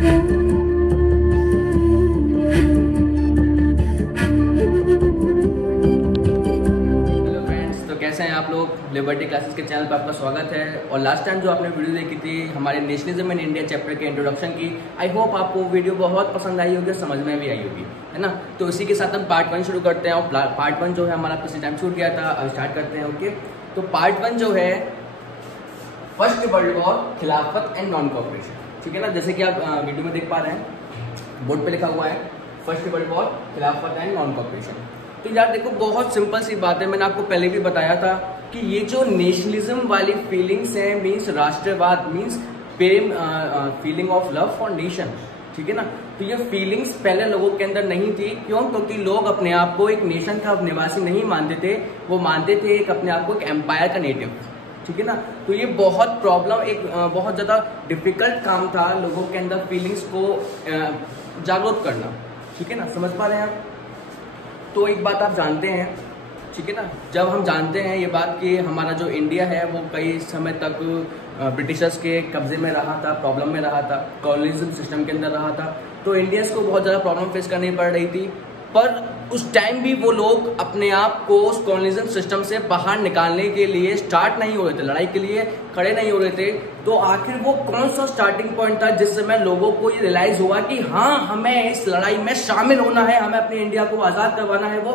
कैसे हैं आप लोग। लिबर्टी क्लासेस के चैनल पर आपका स्वागत है। और लास्ट टाइम जो आपने वीडियो देखी थी हमारे नेशनलिज्म इन इंडिया चैप्टर के इंट्रोडक्शन की, आई होप आपको वीडियो बहुत पसंद आई होगी, समझ में भी आई होगी, है ना। तो इसी के साथ हम पार्ट 1 शुरू करते हैं। और पार्ट 1 जो है हमारा पिछले टाइम छूट गया था, अब स्टार्ट करते हैं। ओके, तो पार्ट 1 जो है फर्स्ट वर्ल्ड वॉर, खिलाफत एंड नॉन कोऑपरेशन। ठीक है ना, जैसे कि आप वीडियो में देख पा रहे हैं, बोर्ड पे लिखा हुआ है फर्स्ट वर्ल्ड वॉर, खिलाफत एंड नॉन कोऑपरेशन। तो यार देखो, बहुत सिंपल सी बात है, मैंने आपको पहले भी बताया था कि ये जो नेशनलिज्म वाली फीलिंग्स है, मीन्स राष्ट्रवाद, means Prem, feeling of love for nation, ठीक है ना। तो ये फीलिंग्स पहले लोगों के अंदर नहीं थी। क्यों? क्योंकि लोग अपने आप को एक नेशन का निवासी नहीं मानते थे, वो मानते थे एक अपने आप को एक एम्पायर का नेटिव, ठीक है ना। तो ये बहुत प्रॉब्लम, एक बहुत ज़्यादा डिफिकल्ट काम था लोगों के अंदर फीलिंग्स को जागरूक करना, ठीक है ना। समझ पा रहे हैं आप? तो एक बात आप जानते हैं, ठीक है ना, जब हम जानते हैं ये बात कि हमारा जो इंडिया है वो कई समय तक ब्रिटिशर्स के कब्जे में रहा था, प्रॉब्लम में रहा था, कॉलोनिज्म सिस्टम के अंदर रहा था, तो इंडियंस को बहुत ज़्यादा प्रॉब्लम फेस करनी पड़ रही थी। पर उस टाइम भी वो लोग अपने आप को उस कॉलोनिज्म सिस्टम से बाहर निकालने के लिए स्टार्ट नहीं हो रहे थे, लड़ाई के लिए खड़े नहीं हो रहे थे। तो आखिर वो कौन सा स्टार्टिंग पॉइंट था जिस समय लोगों को ये रियलाइज हुआ कि हाँ, हमें इस लड़ाई में शामिल होना है, हमें अपने इंडिया को आज़ाद करवाना है? वो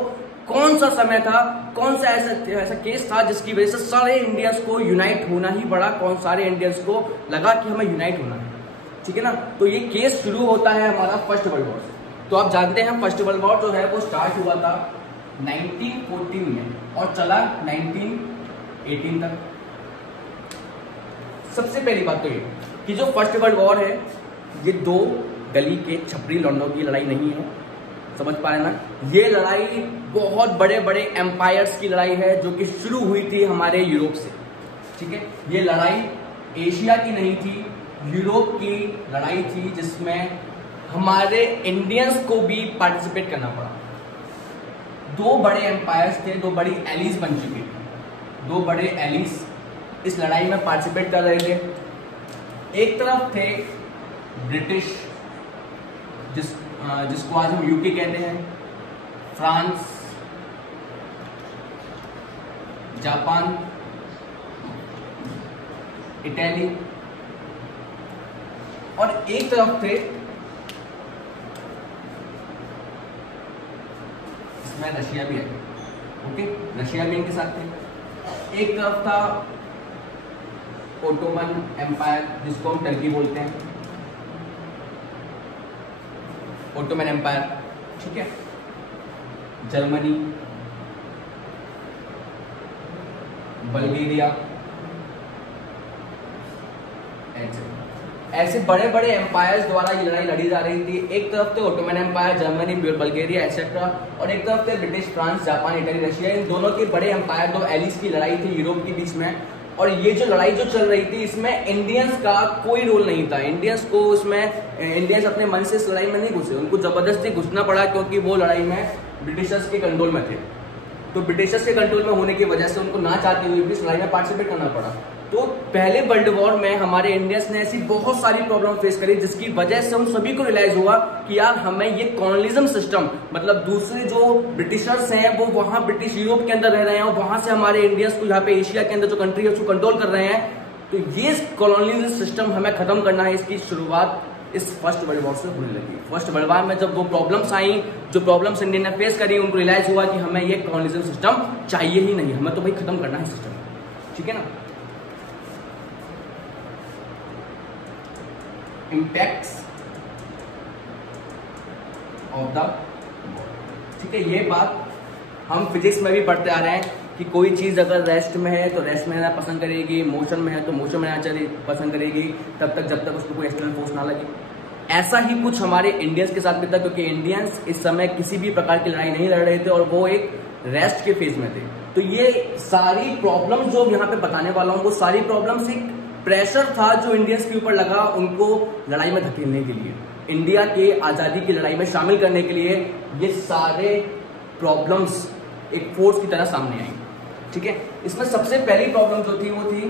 कौन सा समय था, कौन सा ऐसा केस था जिसकी वजह से सारे इंडियंस को यूनाइट होना ही पड़ा? कौन सारे इंडियंस को लगा कि हमें यूनाइट होना है, ठीक है ना। तो ये केस शुरू होता है हमारा फर्स्ट वर्ल्ड वॉर से। तो आप जानते हैं फर्स्ट वर्ल्ड वॉर जो है वो स्टार्ट हुआ था 1914 में और चला 1918 तक। सबसे पहली बात तो ये कि जो फर्स्ट वर्ल्ड वॉर है ये दो गली के छपरी लौंडों की लड़ाई नहीं है, समझ पा रहे ना। ये लड़ाई बहुत बड़े बड़े एम्पायर्स की लड़ाई है जो कि शुरू हुई थी हमारे यूरोप से, ठीक है। ये लड़ाई एशिया की नहीं थी, यूरोप की लड़ाई थी, जिसमें हमारे इंडियंस को भी पार्टिसिपेट करना पड़ा। दो बड़े एम्पायर्स थे, दो बड़ी एलीज बन चुकी थी, दो बड़े एलीज इस लड़ाई में पार्टिसिपेट कर रहे थे। एक तरफ थे ब्रिटिश, जिसको आज हम यूके कहते हैं, फ्रांस, जापान, इटली, और एक तरफ थे, इसमें रशिया भी है, ओके, रशिया भी इनके साथ थे। एक तरफ था ओटोमन एम्पायर, जिसको हम टर्की बोलते हैं, ओटोमन एम्पायर, ठीक है, जर्मनी, बल्गेरिया, ऐसे बड़े बड़े एम्पायर्स द्वारा ये लड़ाई लड़ी जा रही थी। एक तरफ थे Ottoman empire, Germany, Bulgaria etcetera, और एक तरफ थे British, France, Japan, Italy, Russia. इन दोनों के बड़े एम्पायर, दो एलिस की लड़ाई थी यूरोप के बीच में। और ये जो लड़ाई जो चल रही थी इसमें इंडियंस का कोई रोल नहीं था। इंडियंस को उसमें, इंडियंस अपने मन से इस लड़ाई में नहीं घुसे, उनको जबरदस्ती घुसना पड़ा, क्योंकि वो लड़ाई में ब्रिटिशर्स के कंट्रोल में थे। तो ब्रिटिशर्स के कंट्रोल में होने की वजह से उनको ना चाहते हुए भी इस लड़ाई में पार्टिसिपेट करना पड़ा। तो पहले वर्ल्ड वॉर में हमारे इंडियंस ने ऐसी बहुत सारी प्रॉब्लम फेस करी, जिसकी वजह से हम सभी को रियलाइज हुआ कि यार हमें ये कॉलोनिज्म सिस्टम, मतलब दूसरे जो ब्रिटिशर्स हैं वो वहां ब्रिटिश यूरोप के अंदर रह रहे हैं और वहां से हमारे इंडियंस को यहाँ पे एशिया के अंदर जो कंट्री है उसको कंट्रोल कर रहे हैं। तो ये कॉलोनिज्म सिस्टम हमें खत्म करना है। इसकी शुरुआत इस फर्स्ट वर्ल्ड वॉर से होने लगी। फर्स्ट वर्ल्ड वॉर में जब वो प्रॉब्लम्स आई, जो प्रॉब्लम्स इंडिया ने फेस करी, उनको रियलाइज हुआ कि हमें ये कॉलोनिज्म सिस्टम चाहिए ही नहीं, हमें तो भाई खत्म करना है सिस्टम, ठीक है ना। इम्पैक्ट्स ऑफ द, ठीक है, ये बात हम फिजिक्स में भी पढ़ते आ रहे हैं कि कोई चीज अगर रेस्ट में है तो रेस्ट में रहना पसंद करेगी, मोशन में है तो मोशन में रहना पसंद करेगी, तब तक जब तक उसको कोई एक्सटर्नल फोर्स ना लगे। ऐसा ही कुछ हमारे इंडियंस के साथ भी था, क्योंकि इंडियंस इस समय किसी भी प्रकार की लड़ाई नहीं लड़ रहे थे और वो एक रेस्ट के फेज में थे। तो ये सारी प्रॉब्लम जो यहाँ पे बताने वाला हूँ, वो सारी प्रॉब्लम्स एक प्रेशर था जो इंडियंस के ऊपर लगा उनको लड़ाई में धकेलने के लिए, इंडिया के आजादी की लड़ाई में शामिल करने के लिए। ये सारे प्रॉब्लम्स एक फोर्स की तरह सामने आई, ठीक है। इसमें सबसे पहली प्रॉब्लम जो थी वो थी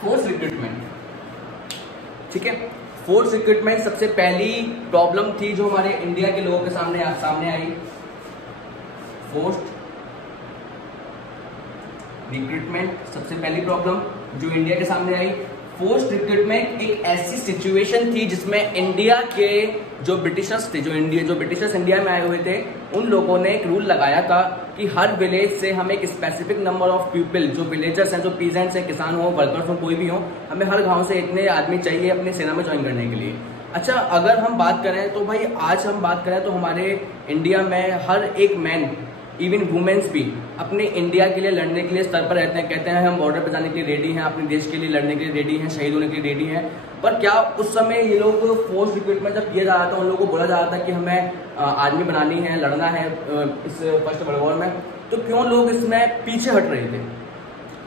फोर्स रिक्रूटमेंट, ठीक है। फोर्स रिक्रूटमेंट सबसे पहली प्रॉब्लम थी जो हमारे इंडिया के लोगों के सामने आई। फोर्स रिक्रूटमेंट सबसे पहली प्रॉब्लम जो इंडिया के सामने आई। फोर्स रिक्रूटमेंट एक ऐसी सिचुएशन थी जिसमें इंडिया के जो ब्रिटिशर्स थे, जो ब्रिटिशर्स इंडिया में आए हुए थे, उन लोगों ने एक रूल लगाया था कि हर विलेज से हम एक स्पेसिफिक नंबर ऑफ पीपल, जो विलेजर्स हैं, जो पीजेंट्स हैं, किसान हो, वर्कर्स हो, कोई भी हो, हमें हर गांव से इतने आदमी चाहिए अपनी सेना में ज्वाइन करने के लिए। अच्छा, अगर हम बात करें तो भाई आज हम बात करें तो हमारे इंडिया में हर एक मैन, इवन वुमेन्स भी अपने इंडिया के लिए लड़ने के लिए स्तर पर रहते हैं, कहते हैं हम बॉर्डर पर जाने के लिए रेडी हैं, अपने देश के लिए लड़ने के लिए रेडी हैं, शहीद होने के लिए रेडी हैं। पर क्या उस समय ये लोग फोर्स रिक्रूटमेंट जब किया जा रहा था, उन लोगों को बोला जा रहा था कि हमें आर्मी बनानी है, लड़ना है इस फर्स्ट वर्ल्ड वॉर में, तो क्यों लोग इसमें पीछे हट रहे थे?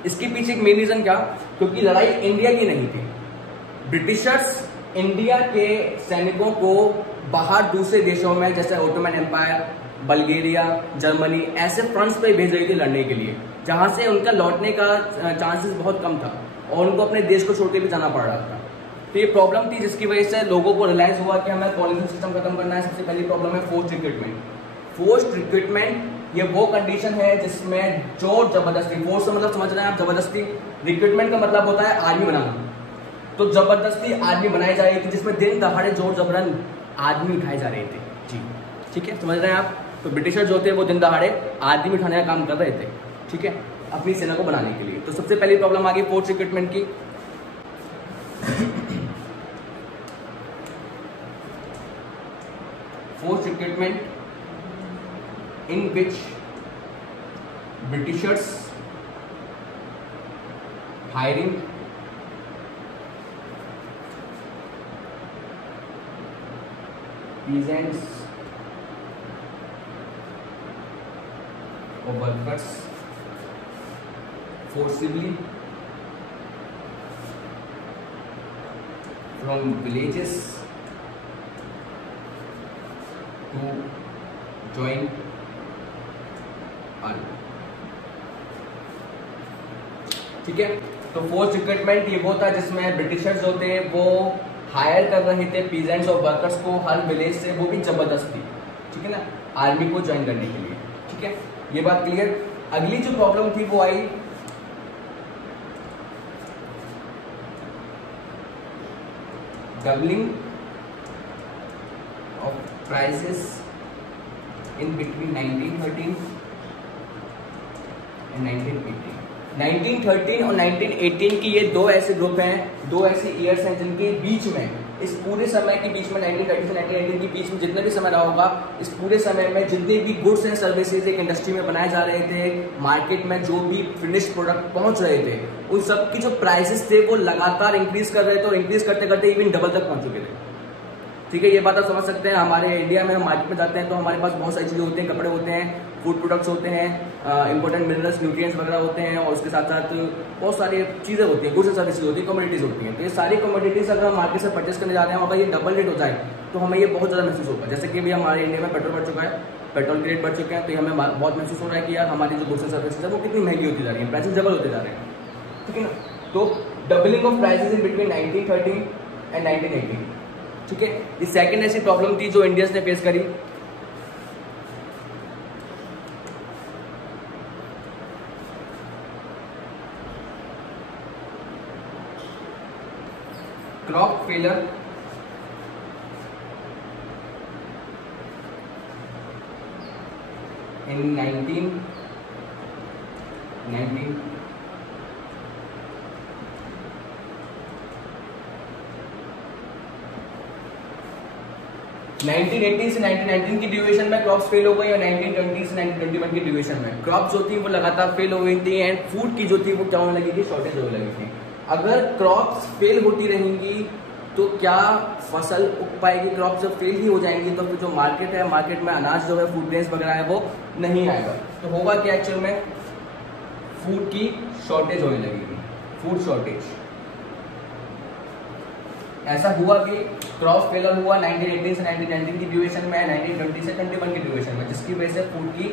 इसके पीछे एक मेन रीजन क्या? क्योंकि लड़ाई इंडिया की नहीं थी। ब्रिटिशर्स इंडिया के सैनिकों को बाहर दूसरे देशों में, जैसे ओटोमन एम्पायर, बल्गेरिया, जर्मनी, ऐसे फ्रंट्स पे भेज रही थी लड़ने के लिए, जहां से उनका लौटने का चांसेस बहुत कम था और उनको अपने देश को छोड़ के भी जाना पड़ रहा था। तो ये प्रॉब्लम थी जिसकी वजह से लोगों को रियलाइज हुआ कि हमें कॉलोनी सिस्टम खत्म करना है। सबसे पहली प्रॉब्लम है फोर्स रिक्रूटमेंट। फोर्स रिक्रूटमेंट ये वो कंडीशन है जिसमें जोर जबरदस्ती, फोर्स का मतलब समझ रहे हैं आप, जबरदस्ती। रिक्रूटमेंट का मतलब होता है आर्मी बनाना, तो जबरदस्ती आर्मी बनाई जा रही थी जिसमें दिन दहाड़े जोर जबरन आदमी उठाए जा रहे थे। जी ठीक है, समझ रहे हैं आप? तो ब्रिटिशर जो थे वो दिन दहाड़े आदमी उठाने का काम कर रहे थे, ठीक है, अपनी सेना को बनाने के लिए। तो सबसे पहली प्रॉब्लम आ गई फोर्स रिक्रूटमेंट की। Force recruitment in which Britishers hiring peasants or workers forcibly from villages to join army, ठीक है। तो फोर्स रिक्रूटमेंट ये वो था जिसमें ब्रिटिशर्स जो थे वो हायर कर रहे थे पीजेंट्स और वर्कर्स को हर विलेज से, वो भी जबरदस्ती, ठीक है ना, आर्मी को ज्वाइन करने के लिए, ठीक है, ये बात क्लियर। अगली जो प्रॉब्लम थी वो आई doubling of prices in between 1913 and 1918। 1913 और 1918 की ये दो ऐसे ग्रुप हैं, दो ऐसे ईयर्स हैं जिनके बीच में, इस पूरे समय के बीच में, 1930 से 1918 के बीच में जितना भी समय रहा होगा, इस पूरे समय में जितने भी गुड्स एंड सर्विसेज एक इंडस्ट्री में बनाए जा रहे थे, मार्केट में जो भी फिनिश्ड प्रोडक्ट पहुंच रहे थे, उन सब की जो प्राइसेस थे वो लगातार इंक्रीज कर रहे थे और इंक्रीज करते करते इवन डबल तक पहुंच चुके थे, ठीक है। ये बात आप समझ सकते हैं। हमारे इंडिया में हम मार्केट में जाते हैं तो हमारे पास बहुत सारी चीज़ें होती हैं, कपड़े होते हैं, फूड प्रोडक्ट्स होते हैं, इंपॉर्टेंट मिनरल्स, न्यूट्रिएंट्स वगैरह होते हैं, और उसके साथ साथ बहुत सारी चीज़ें होती हैं, गुड्स एंड सर्विसेज होती हैं, कमोडिटीज़ होती हैं। तो ये सारी कमोडिटीज़ अगर हम मार्केट से परचेस करने जा रहे हैं और अगर ये डबल रेट हो जाए तो हमें ये बहुत ज़्यादा महसूस होगा। जैसे कि भी हमारे इंडिया में पेट्रोल बढ़ चुका है, पेट्रोल के रेट बढ़ चुके हैं, तो हमें बहुत महसूस हो रहा है कि यार हमारी जो गुड्स एंड सर्विसेज है वो कितनी महंगी होती जा रही है, प्राइसेस डबल होते जा रहे हैं, ठीक है ना। तो doubling of prices in between 1913 and 1918, ठीक है। ये सेकंड ऐसी प्रॉब्लम थी जो इंडियंस ने फेस करी। क्रॉप फेलर इन 1919 1918 से 1919 की ड्यूरेशन में क्रॉप्स फेल हो गई और 1920 से 1921 की ड्यूरेशन में क्रॉप्स जो थी वो लगातार फेल हो गई थी एंड फूड की जो थी वो क्या होने लगी थी, शॉर्टेज होने लगी थी। अगर क्रॉप्स फेल होती रहेंगी तो क्या फसल उग पाएगी? क्रॉप्स जब फेल ही हो जाएंगी तो फिर जो मार्केट है, मार्केट में अनाज जो है, फूड ग्रेन्स वगैरह है, वो नहीं आएगा। तो होगा क्या एक्चुअल में, फूड की शॉर्टेज होने लगेगी, फूड शॉर्टेज। ऐसा हुआ कि क्रॉप फेलर हुआ 1918 से 1919 की ड्यूरेशन में, 1920 से 21 की ड्यूरेशन में, जिसकी वजह से फूड की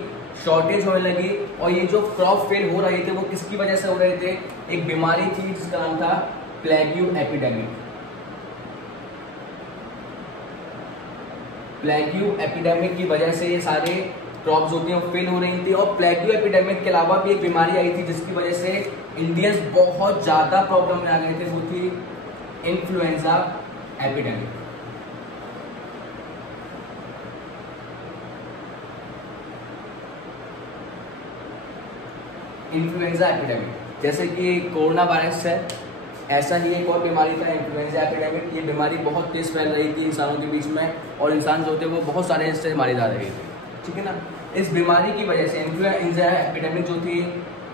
शॉर्टेज होने लगी। और ये जो क्रॉप फेल हो रहे थे वो किसकी वजह से हो रहे थे? एक बीमारी थी जिसका नाम था प्लेग्यू एपिडेमिक। प्लेग्यू एपिडेमिक की वजह से ये सारे क्रॉप्स होती हैं फेल हो रही थी। और प्लेग्यू एपिडेमिक के अलावा भी एक बीमारी आई थी जिसकी वजह से इंडियंस बहुत ज्यादा प्रॉब्लम में आ गए थे, वो थी इन्फ्लुएंजा एपिडेमिक। इन्फ्लुएंजा एपिडेमिक जैसे कि कोरोना वायरस है, ऐसा ही एक और बीमारी था इन्फ्लुएंजा एपिडेमिक। ये बीमारी बहुत तेज फैल रही थी इंसानों के बीच में और इंसान जो थे वो बहुत सारे इससे मारे जा रहे थे, ठीक है ना। इस बीमारी की वजह से इन्फ्लुएंजा एपिडेमिक जो थी,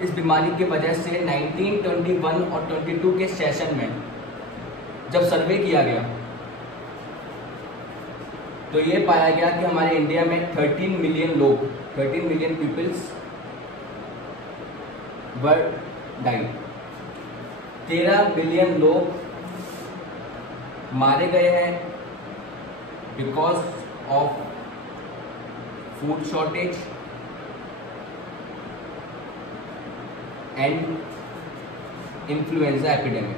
इस बीमारी की वजह से 1921 और 22 के सेशन में जब सर्वे किया गया तो ये पाया गया कि हमारे इंडिया में 13 मिलियन लोग, 13 मिलियन पीपल्स वर डाइड, 13 मिलियन लोग मारे गए हैं because of food shortage and influenza epidemic.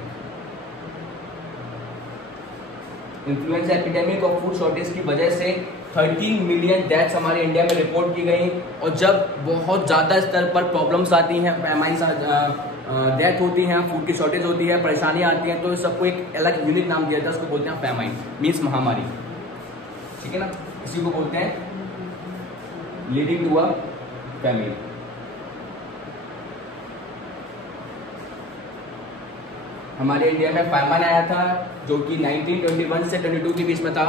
Influenza epidemic और फूड शॉर्टेज की वजह से 13 मिलियन डेथ्स हमारे इंडिया में रिपोर्ट की गई। और जब बहुत ज़्यादा स्तर पर प्रॉब्लम्स आती हैं, पैमाइज डेथ होती हैं, फूड की शॉर्टेज होती है, परेशानियां आती हैं, तो इस सबको एक अलग यूनिक नाम दिया जाता है, उसको बोलते हैं पैमाइन, मीन्स महामारी, ठीक है ना। इसी को बोलते हैं लीडिंग टू अ फैमिन। हमारे इंडिया में फैमिन आया था जो कि 1921 से 22 के बीच में था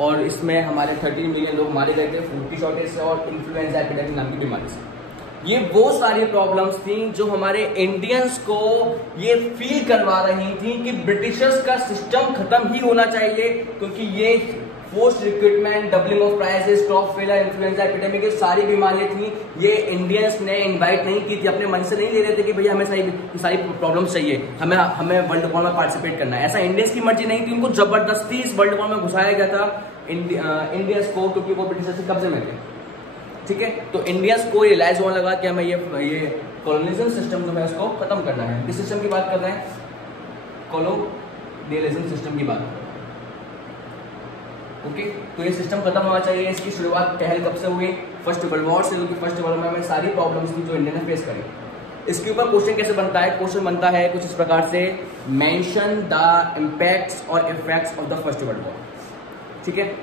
और इसमें हमारे 13 मिलियन लोग मारे गए थे फूड की शॉर्टेज से और इन्फ्लुएंजा एपिडेमिक नाम की बीमारी से। ये वो सारी प्रॉब्लम्स थी जो हमारे इंडियंस को ये फील करवा रही थी कि ब्रिटिशर्स का सिस्टम खत्म ही होना चाहिए, क्योंकि ये post recruitment, doubling of prices, crop failure, influenza epidemic, ये सारी बीमारियां थी। ये इंडियंस ने इनवाइट नहीं की थी, अपने मन से नहीं ले रहे थे कि भैया हमें सारी प्रॉब्लम्स चाहिए, हमें वर्ल्ड वॉर में पार्टिसिपेट करना है। ऐसा इंडियंस की मर्जी नहीं थी, उनको जबरदस्ती इस वर्ल्ड वॉर में घुसाया गया था इंडियंस को, क्योंकि वो ब्रिटिशर्स के कब्जे में थे, ठीक है। तो इंडियंस को रियलाइज होने लगा कि हमें ये कॉलोनिज्म सिस्टम जो है उसको खत्म करना है। किस सिस्टम की बात कर रहे हैं? कॉलोनियलिज्म सिस्टम की बात कर रहे हैं, ओके। तो ये सिस्टम खत्म होना चाहिए। इसकी शुरुआत पहल कब से हुई? फर्स्ट वर्ल्ड वॉर से, क्योंकि फर्स्ट वर्ल्ड वॉर में सारी प्रॉब्लम्स थी जो इंडिया ने फेस करी। इसके ऊपर क्वेश्चन कैसे बनता है? क्वेश्चन बनता है कुछ इस प्रकार से, मेंशन द इम्पैक्ट्स और effects of the first world war, ठीक है।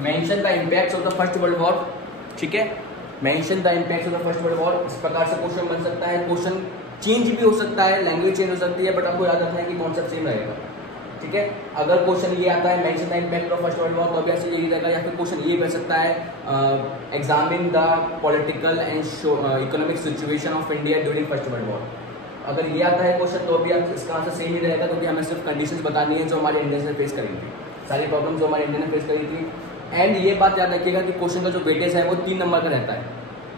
Mention the impacts of the first world war, ठीक है। Mention the impacts of the first world war, इस प्रकार से क्वेश्चन बन सकता है। क्वेश्चन चेंज भी हो सकता है, लैंग्वेज चेंज हो सकती है, बट आपको याद रखना है कि कॉन्सेप्ट सेम रहेगा, ठीक है। अगर क्वेश्चन ये आता है mention the impact of first world war, तो अभी ऐसे यही रहेगा। या फिर क्वेश्चन ये बन सकता है examine the political and economic situation of India during first world war. अगर ये आता है क्वेश्चन तो अभी आप इसका आंसर सेम ही रहेगा, क्योंकि हमें सिर्फ कंडीशंस बतानी है जो हमारे इंडिया ने फेस करी थी, सारी प्रॉब्लम जो हमारे इंडिया ने फेस करी थी। एंड ये बात याद रखिएगा कि क्वेश्चन का जो वेटेज है वो 3 नंबर का रहता है,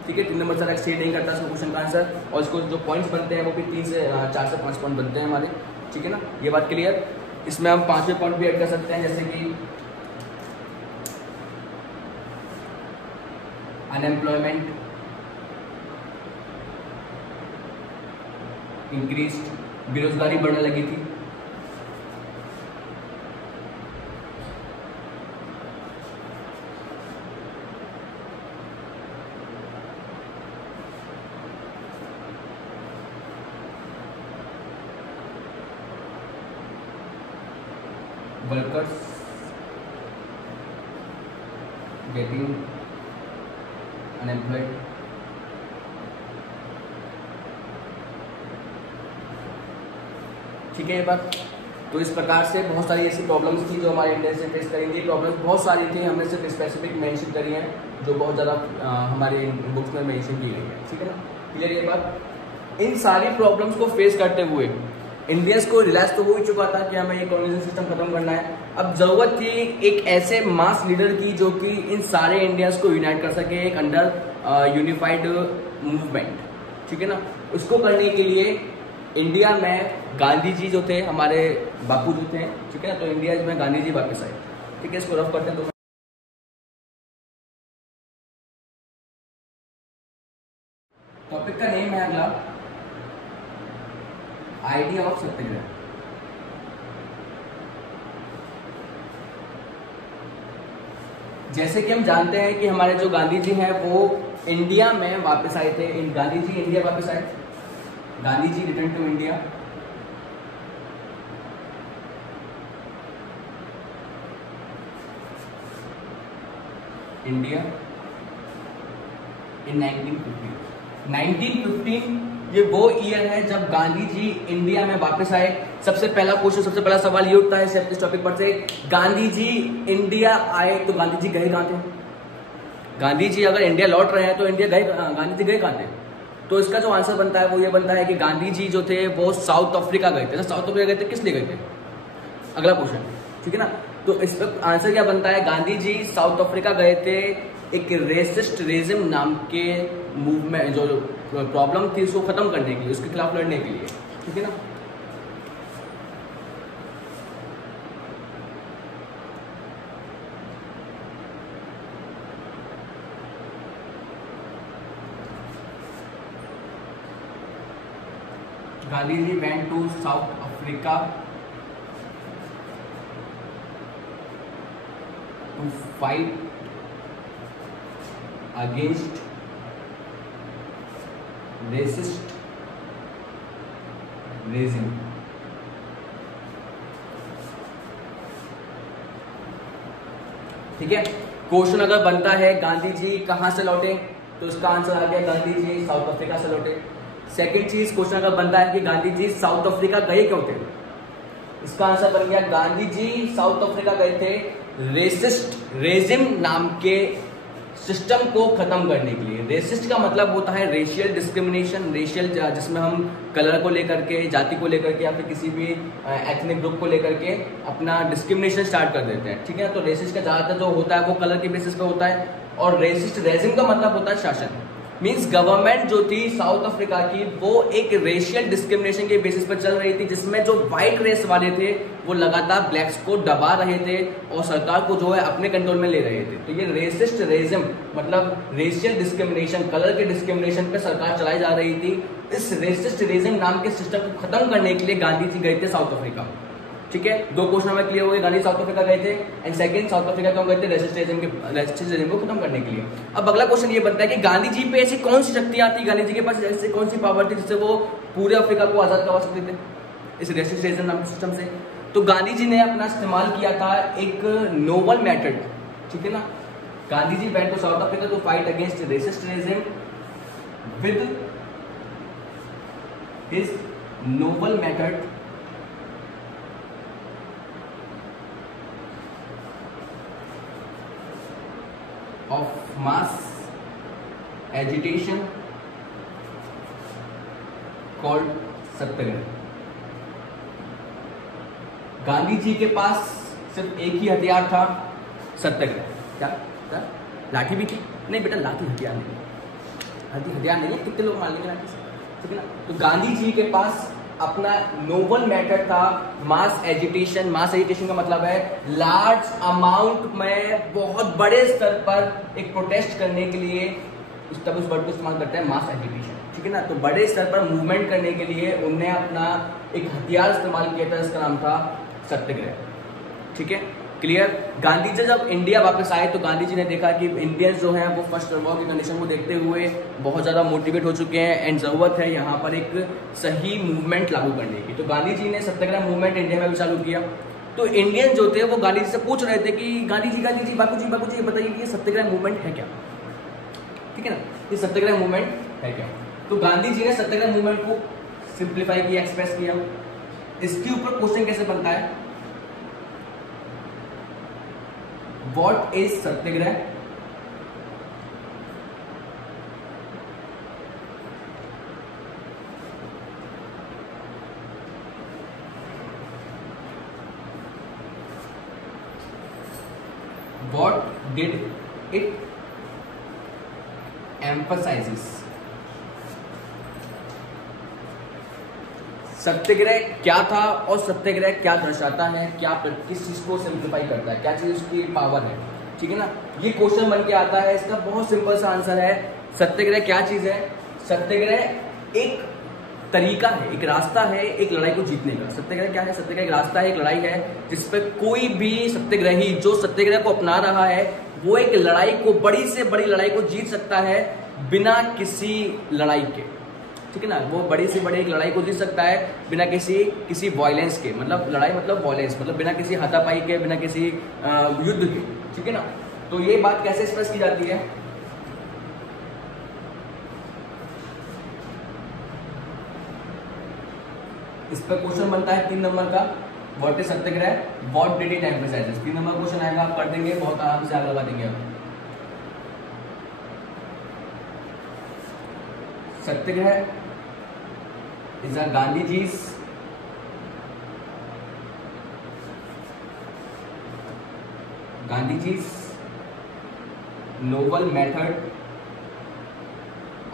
ठीक है। 3 नंबर से एक्सटेंड नहीं करता इसको क्वेश्चन का आंसर, और इसको जो पॉइंट्स बनते हैं वो भी 4 से 5 पॉइंट बनते हैं हमारे, ठीक है ना। ये बात क्लियर। इसमें हम 5वें पॉइंट भी ऐड कर सकते हैं, जैसे कि अनएम्प्लॉयमेंट इंक्रीज, बेरोजगारी बढ़ने लगी थी, workers getting unemployed, ठीक है ये बात। तो इस प्रकार से बहुत सारी ऐसी प्रॉब्लम्स थी जो हमारे इंडिया से फेस करी थी। प्रॉब्लम्स बहुत सारी थी, हमने सिर्फ स्पेसिफिक मेंशन करी हैं जो बहुत ज़्यादा हमारे बुक्स में मेंशन की गई है, ठीक है ना। क्लियर ये बात। इन सारी प्रॉब्लम्स को फेस करते हुए इंडियंस को रियलाइज तो हो ही चुका था कि हमें ये कॉलोनियल सिस्टम खत्म करना है। अब जरूरत थी एक ऐसे मास लीडर की जो कि इन सारे इंडियंस को यूनाइट कर सके, एक अंडर यूनिफाइड मूवमेंट, ठीक है ना। उसको करने के लिए इंडिया में गांधी जी जो थे, हमारे बापू जो थे, ठीक है ना, तो इंडिया में गांधी जी वापस आए, ठीक है। इसको रफ करते हैं। तो टॉपिक का नेम है अगला आइडिया ऑफ सत्याग्रह। जैसे कि हम जानते हैं कि हमारे जो गांधी जी हैं वो इंडिया में वापस आए थे। गांधी जी इंडिया वापस आए, Gandhi ji return to India. India in 1915 ये वो ईयर है जब गांधी जी इंडिया में वापस आए। सबसे पहला क्वेश्चन, सबसे पहला सवाल ये उठता है इस टॉपिक पर से, गांधी जी इंडिया आए तो गांधी जी गए कहां थे? गांधी जी अगर इंडिया लौट रहे हैं तो इंडिया गए, गांधी जी गए कहां थे? तो इसका जो आंसर बनता है वो ये बनता है कि गांधी जी जो थे वो साउथ अफ्रीका गए थे। तो साउथ अफ्रीका गए थे, किस लिए गए थे? अगला क्वेश्चन, ठीक है ना। तो इस पर आंसर क्या बनता है? गांधी जी साउथ अफ्रीका गए थे एक रेसिस्ट रेजिम नाम के मूवमेंट, जो प्रॉब्लम थी उसको खत्म करने के लिए, उसके खिलाफ लड़ने के लिए, ठीक है ना। Gandhi ji went to South Africa to fight against racist regime. ठीक है, क्वेश्चन अगर बनता है गांधी जी कहां से लौटे, तो इसका आंसर आ गया गांधी जी साउथ अफ्रीका से लौटे। सेकंड चीज, क्वेश्चन अगर बनता है कि गांधी जी साउथ अफ्रीका गए क्यों थे, इसका आंसर बन गया गांधी जी साउथ अफ्रीका गए थे रेसिस्ट रेजिम नाम के सिस्टम को खत्म करने के लिए। रेसिस्ट का मतलब होता है रेशियल डिस्क्रिमिनेशन, रेशियल जिसमें हम कलर को लेकर के, जाति को लेकर के या फिर किसी भी एथनिक ग्रुप को लेकर के अपना डिस्क्रिमिनेशन स्टार्ट कर देते हैं, ठीक है। तो रेसिस्ट का ज्यादातर जो होता है वो कलर के बेसिस पे होता है। और रेसिस्ट रेजिम का मतलब होता है शासन। मींस गवर्नमेंट जो थी साउथ अफ्रीका की वो एक रेशियल डिस्क्रिमिनेशन के बेसिस पर चल रही थी, जिसमें जो व्हाइट रेस वाले थे वो लगातार ब्लैक्स को दबा रहे थे और सरकार को जो है अपने कंट्रोल में ले रहे थे। तो ये रेसिस्ट रेजिम मतलब रेशियल डिस्क्रिमिनेशन, कलर के डिस्क्रिमिनेशन पे सरकार चलाई जा रही थी। इस रेसिस्ट रेजिम नाम के सिस्टम को खत्म करने के लिए गांधी जी गए थे साउथ अफ्रीका, ठीक है। दो क्वेश्चन हमें क्लियर हो गए, गांधी साउथ अफ्रीका गए थे एंड सेकंड साउथ अफ्रीका क्यों गए थे? रेसिस्ट रेजिम को खत्म करने के लिए। अब अगला क्वेश्चन ये बनता है कि गांधी जी पे ऐसी कौन सी शक्तियां थी, गांधी जी के पास ऐसी कौन सी पावर थी जिससे वो पूरे अफ्रीका को आजाद करवा सकते थे इस रेसिस्ट रेजिम नाम सिस्टम से? तो गांधी जी ने अपना इस्तेमाल किया था एक नोवल मेथड, ठीक है ना। Gandhi ji went to South Africa to fight against racist regime with his novel method of mass agitation called satyagraha. Gandhi ji के पास सिर्फ एक ही हथियार था, सत्याग्रह। क्या लाठी भी थी? नहीं बेटा, लाठी हथियार नहीं, हथियार नहीं है, कितने लोग मार लेंगे लाठी से, ठीक है ना। तो गांधी जी के पास अपना नोबल मेथड था मास एजिटेशन। मास एजिटेशन का मतलब है लार्ज अमाउंट में, बहुत बड़े स्तर पर एक प्रोटेस्ट करने के लिए, तब उस वर्ड को इस्तेमाल करते हैं मास एजिटेशन, ठीक है ना। तो बड़े स्तर पर मूवमेंट करने के लिए उन्होंने अपना एक हथियार इस्तेमाल किया था, इसका नाम था सत्याग्रह, ठीक है। क्लियर। गांधी जी जब इंडिया वापस आए तो गांधी जी ने देखा कि इंडियंस जो हैं वो फर्स्ट वर्ल्ड वॉर की कंडीशन को देखते हुए बहुत ज़्यादा मोटिवेट हो चुके हैं एंड ज़रूरत है यहाँ पर एक सही मूवमेंट लागू करने की। तो गांधी जी ने सत्याग्रह मूवमेंट इंडिया में भी चालू किया। तो इंडियन जो थे वो गांधी जी से पूछ रहे थे कि गांधी जी बापू जी बताइए कि ये सत्याग्रह मूवमेंट है क्या, ठीक है ना, ये सत्याग्रह मूवमेंट है क्या। तो गांधी जी ने सत्याग्रह मूवमेंट को सिंप्लीफाई किया, एक्सप्रेस किया। इसके ऊपर क्वेश्चन कैसे बनता है, what is satyagraha? What did it emphasises. Satyagraha क्या था और सत्याग्रह क्या दर्शाता है, क्या किस चीज को सिंप्लीफाई करता है, क्या चीज उसकी पावर है, ठीक है ना। ये क्वेश्चन बन के आता है, इसका बहुत सिंपल सा आंसर है। सत्याग्रह क्या चीज है? सत्याग्रह एक तरीका है, एक रास्ता है एक लड़ाई को जीतने का। सत्याग्रह क्या है? सत्याग्रह एक रास्ता है, एक लड़ाई है जिसपे कोई भी सत्याग्रही जो सत्याग्रह को अपना रहा है वो एक लड़ाई को, बड़ी से बड़ी लड़ाई को जीत सकता है बिना किसी लड़ाई के, ठीक है ना। वो बड़ी से बड़ी एक लड़ाई को जीत सकता है बिना किसी वायलेंस के, मतलब लड़ाई मतलब वायलेंस, मतलब बिना किसी हाथापाई के, बिना किसी युद्ध के, ठीक है ना। तो ये बात कैसे स्पष्ट की जाती है? इस पर क्वेश्चन बनता है 3 नंबर का, what is satyagraha, what did it emphasise. 3 number question आएगा, आप कर देंगे, बहुत आराम से आग लगा देंगे आप। Satyagraha is a Gandhiji's noble method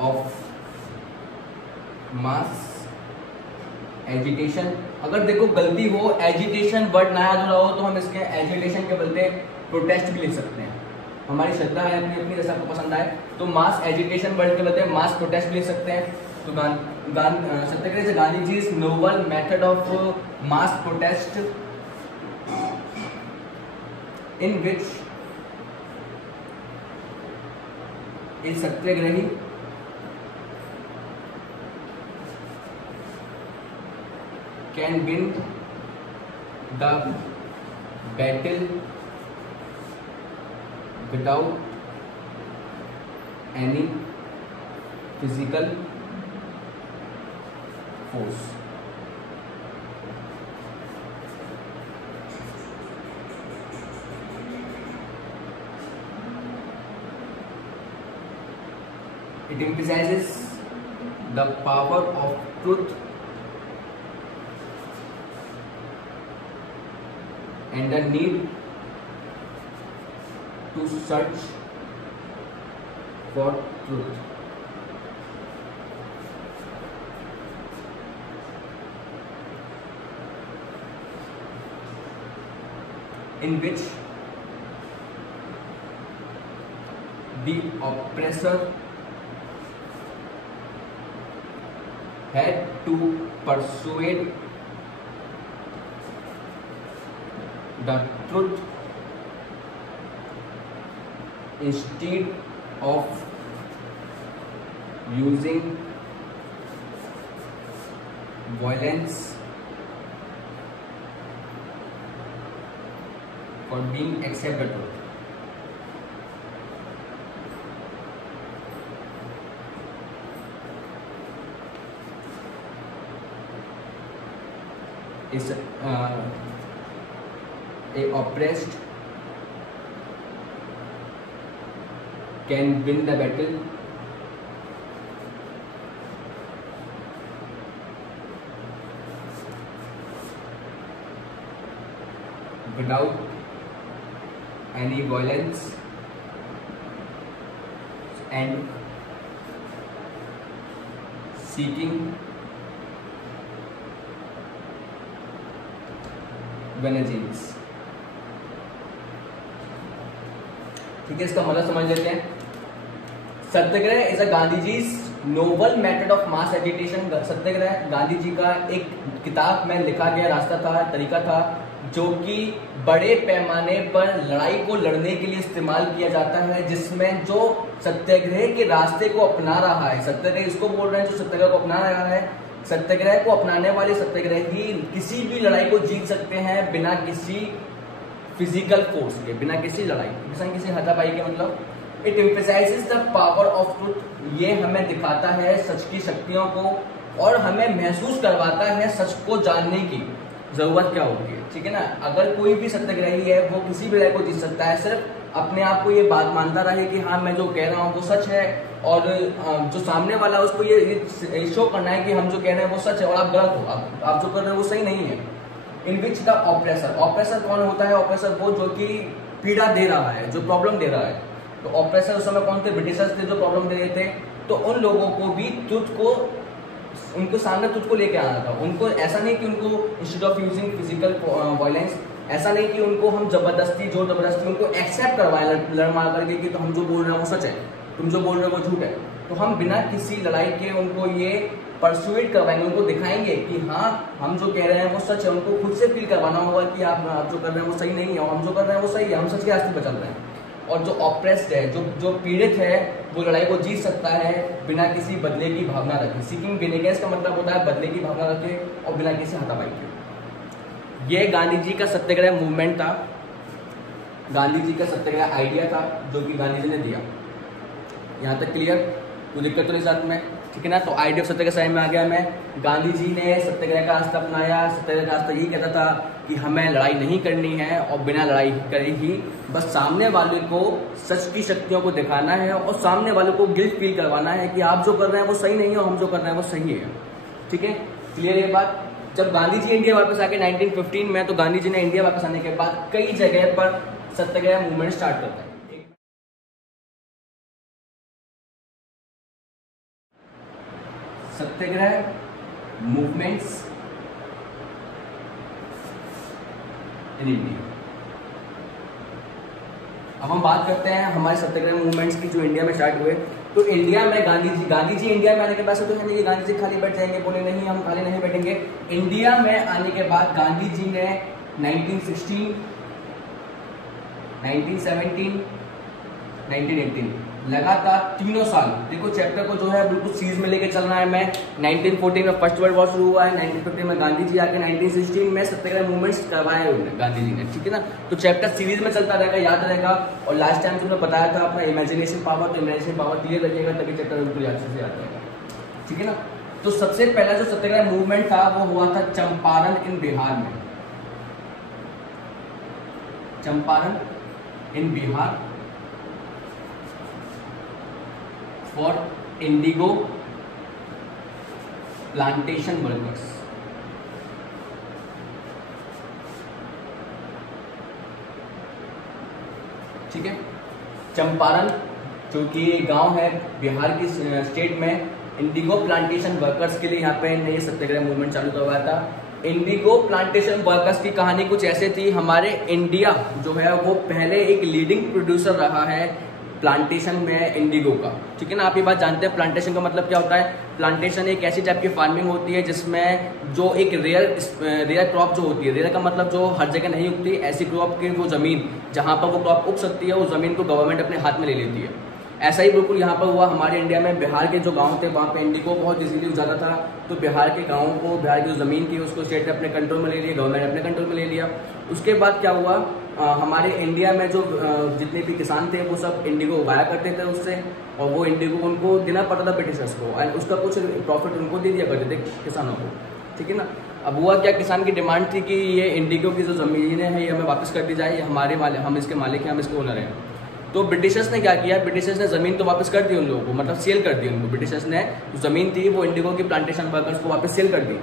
of mass agitation. अगर देखो गलती हो, एजिटेशन वर्ड ना याद हो रहा हो तो हम इसके एजिटेशन के बदले प्रोटेस्ट भी लिख सकते हैं। हमारी श्रद्धा है अपनी अपनी, जैसे आपको पसंद आए। तो मास एजिटेशन वर्ड के बदले मास प्रोटेस्ट भी लिख सकते हैं। तो satyagraha is Gandhiji's noble method of mass protest in which a satyagrahi can win the battle without any physical force। It emphasizes the power of truth and the need to search for truth। In which the oppressor had to persuade the truth instead of using violence for being accepted the truth। is a oppressed can win the battle without any violence and seeking vengeance। ठीक है, इसका मतलब समझ लेते हैं। Satyagraha is a Gandhiji's noble method of mass agitation. Satyagraha Gandhi ji का एक किताब में लिखा गया रास्ता था, तरीका था, जो कि बड़े पैमाने पर लड़ाई को लड़ने के लिए इस्तेमाल किया जाता है, जिसमें जो सत्याग्रह के रास्ते को अपना रहा है, सत्याग्रह इसको बोल रहे हैं जो सत्याग्रह को अपना रहा है, सत्याग्रह को अपनाने वाले सत्याग्रही किसी भी लड़ाई को जीत सकते हैं बिना किसी फिजिकल फोर्स के, बिना किसी लड़ाई, बिना किसी हाथापाई के। मतलब it emphasises the power of truth. ये हमें दिखाता है सच की शक्तियों को और हमें महसूस करवाता है सच को जानने की जरूरत क्या होती है, ठीक है ना। अगर कोई भी सत्याग्रही है वो किसी भी लड़ाई को जीत सकता है, सिर्फ अपने आप को ये बात मानता रहे कि हाँ मैं जो कह रहा हूँ वो सच है, और जो सामने वाला उसको ये शो करना है कि हम जो कह रहे हैं वो सच है और आप गलत हो, आप जो कर रहे हैं वो सही नहीं है। इन विच द ऑप्रेसर, ऑप्रेसर कौन होता है? ऑप्रेसर वो जो कि पीड़ा दे रहा है, जो प्रॉब्लम दे रहा है। तो ऑप्रेसर उस समय कौन थे? ब्रिटिशर्स थे जो प्रॉब्लम दे रहे थे। तो उन लोगों को भी उनको सामने तुझ को लेके आना था। उनको ऐसा नहीं कि उनको instead of using physical violence, ऐसा नहीं कि उनको हम जबरदस्ती जोर जबरदस्ती उनको एक्सेप्ट करवाएं लड़ मार करके कि तो हम जो बोल रहे हैं वो सच है, तुम जो बोल रहे हो वो झूठ है। तो हम बिना किसी लड़ाई के उनको ये परसुएट करवाएंगे, उनको दिखाएंगे कि हाँ हम जो कह रहे हैं वो सच है। उनको खुद से फील करवाना होगा कि आप जो कर रहे हैं वो सही नहीं है, और हम जो कर रहे हैं वो सही है, हम सच के रास्ते पर चल रहे हैं। और जो ऑप्रेस्ड है, जो पीड़ित है, वो लड़ाई को जीत सकता है बिना किसी बदले की भावना रखे। सीकिंग विनेगेंस का मतलब होता है बदले की भावना रखे और बिना किसी हाथापाई के। ये गांधी जी का सत्याग्रह मूवमेंट था, गांधी जी का सत्याग्रह आइडिया था जो कि गांधी जी ने दिया। यहाँ तक क्लियर? कोई दिक्कत तो नहीं साथ में, ठीक है ना। तो आइडिया ऑफ सत्याग्रह समझ में आ गया मैं। गांधी जी ने सत्याग्रह का रास्ता अपनाया। सत्याग्रह का रास्ता यही कहता था कि हमें लड़ाई नहीं करनी है और बिना लड़ाई करे ही बस सामने वाले को सच की शक्तियों को दिखाना है और सामने वाले को गिल्ट फील करवाना है कि आप जो कर रहे हैं वो सही नहीं है और हम जो कर रहे हैं वो सही है। ठीक है, क्लियर ये बात। जब गांधी जी इंडिया वापस आके 1915 में, तो गांधी जी ने इंडिया वापस आने के बाद कई जगह पर सत्याग्रह मूवमेंट स्टार्ट करता है। सत्याग्रह मूवमेंट्स इन इंडिया। अब हम बात करते हैं हमारे सत्याग्रह मूवमेंट्स की जो इंडिया में स्टार्ट हुए। तो इंडिया में गांधी जी इंडिया में आने के बाद से तो है नहीं कि गांधी जी खाली बैठ जाएंगे, बोले नहीं हम खाली नहीं बैठेंगे। इंडिया में आने के बाद गांधी जी ने 1916, 1917, 1918 लगातार 3 साल, देखो चैप्टर को जो है बिल्कुल सीरीज में लेके चलना है। मैं 1914 में फर्स्ट वर्ल्ड वॉर शुरू हुआ है, 1915 में गांधी जी आके 1916 में सत्याग्रह मूवमेंट्स करवाए उन्होंने गांधी जी ने, ठीक है ना। तो चैप्टर सीरीज में चलता रहेगा, याद रहेगा। और लास्ट टाइम तुमने बताया था अपना इमेजिनेशन पावर, तो इमेजिनेशन पावर क्लियर रखिएगा तभी चैप्टर बिल्कुल याद से याद रहेगा, ठीक है ना। तो सबसे पहला जो सत्याग्रह मूवमेंट था वो हुआ था चंपारण इन बिहार में। Champaran in Bihar for indigo plantation workers. ठीक है, चंपारण जो कि गांव है बिहार की स्टेट में, इंडिगो प्लांटेशन वर्कर्स के लिए यहाँ पे नई सत्याग्रह मूवमेंट चालू करवाया था। इंडिगो प्लांटेशन वर्कर्स की कहानी कुछ ऐसे थी। हमारे इंडिया जो है वो पहले एक लीडिंग प्रोड्यूसर रहा है प्लांटेशन में इंडिगो का, ठीक है ना। आप ये बात जानते हैं प्लांटेशन का मतलब क्या होता है। प्लांटेशन एक ऐसी टाइप की फार्मिंग होती है जिसमें जो एक रेयर क्रॉप जो होती है, रेयर का मतलब जो हर जगह नहीं उगती, ऐसी क्रॉप की वो जमीन जहाँ पर वो क्रॉप उग सकती है उस जमीन को गवर्नमेंट अपने हाथ में ले लेती है। ऐसा ही बिल्कुल यहाँ पर हुआ हमारे इंडिया में। बिहार के जो गांव थे वहाँ पे इंडिगो बहुत इजीली ज़्यादा था, तो बिहार के गाँवों को, बिहार की जो ज़मीन थी उसको स्टेट ने अपने कंट्रोल में ले लिया, गवर्नमेंट अपने कंट्रोल में ले लिया। उसके बाद क्या हुआ, हमारे इंडिया में जो जितने भी किसान थे वो सब इंडिगो उगाया करते थे उससे, और वो इंडिगो उनको देना पड़ता था ब्रिटिशर्स को, एंड उसका कुछ प्रॉफिट उनको दे दिया करते थे किसानों को, ठीक है ना। अब हुआ क्या, किसान की डिमांड थी कि ये इंडिगो की जो ज़मीनें हैं ये हमें वापस कर दी जाए, ये हमारे मालिक, हम इसके मालिक हैं, हम इसके ओनर हैं। तो ब्रिटिशर्स ने क्या किया, ब्रिटिशर्स ने ज़मीन तो वापस कर दी उन लोगों को, मतलब सेल कर दी उनको। ब्रिटिशर्स ने जो ज़मीन थी वो इंडिगो की प्लांटेशन वर्कर्स को वापस सेल कर दी।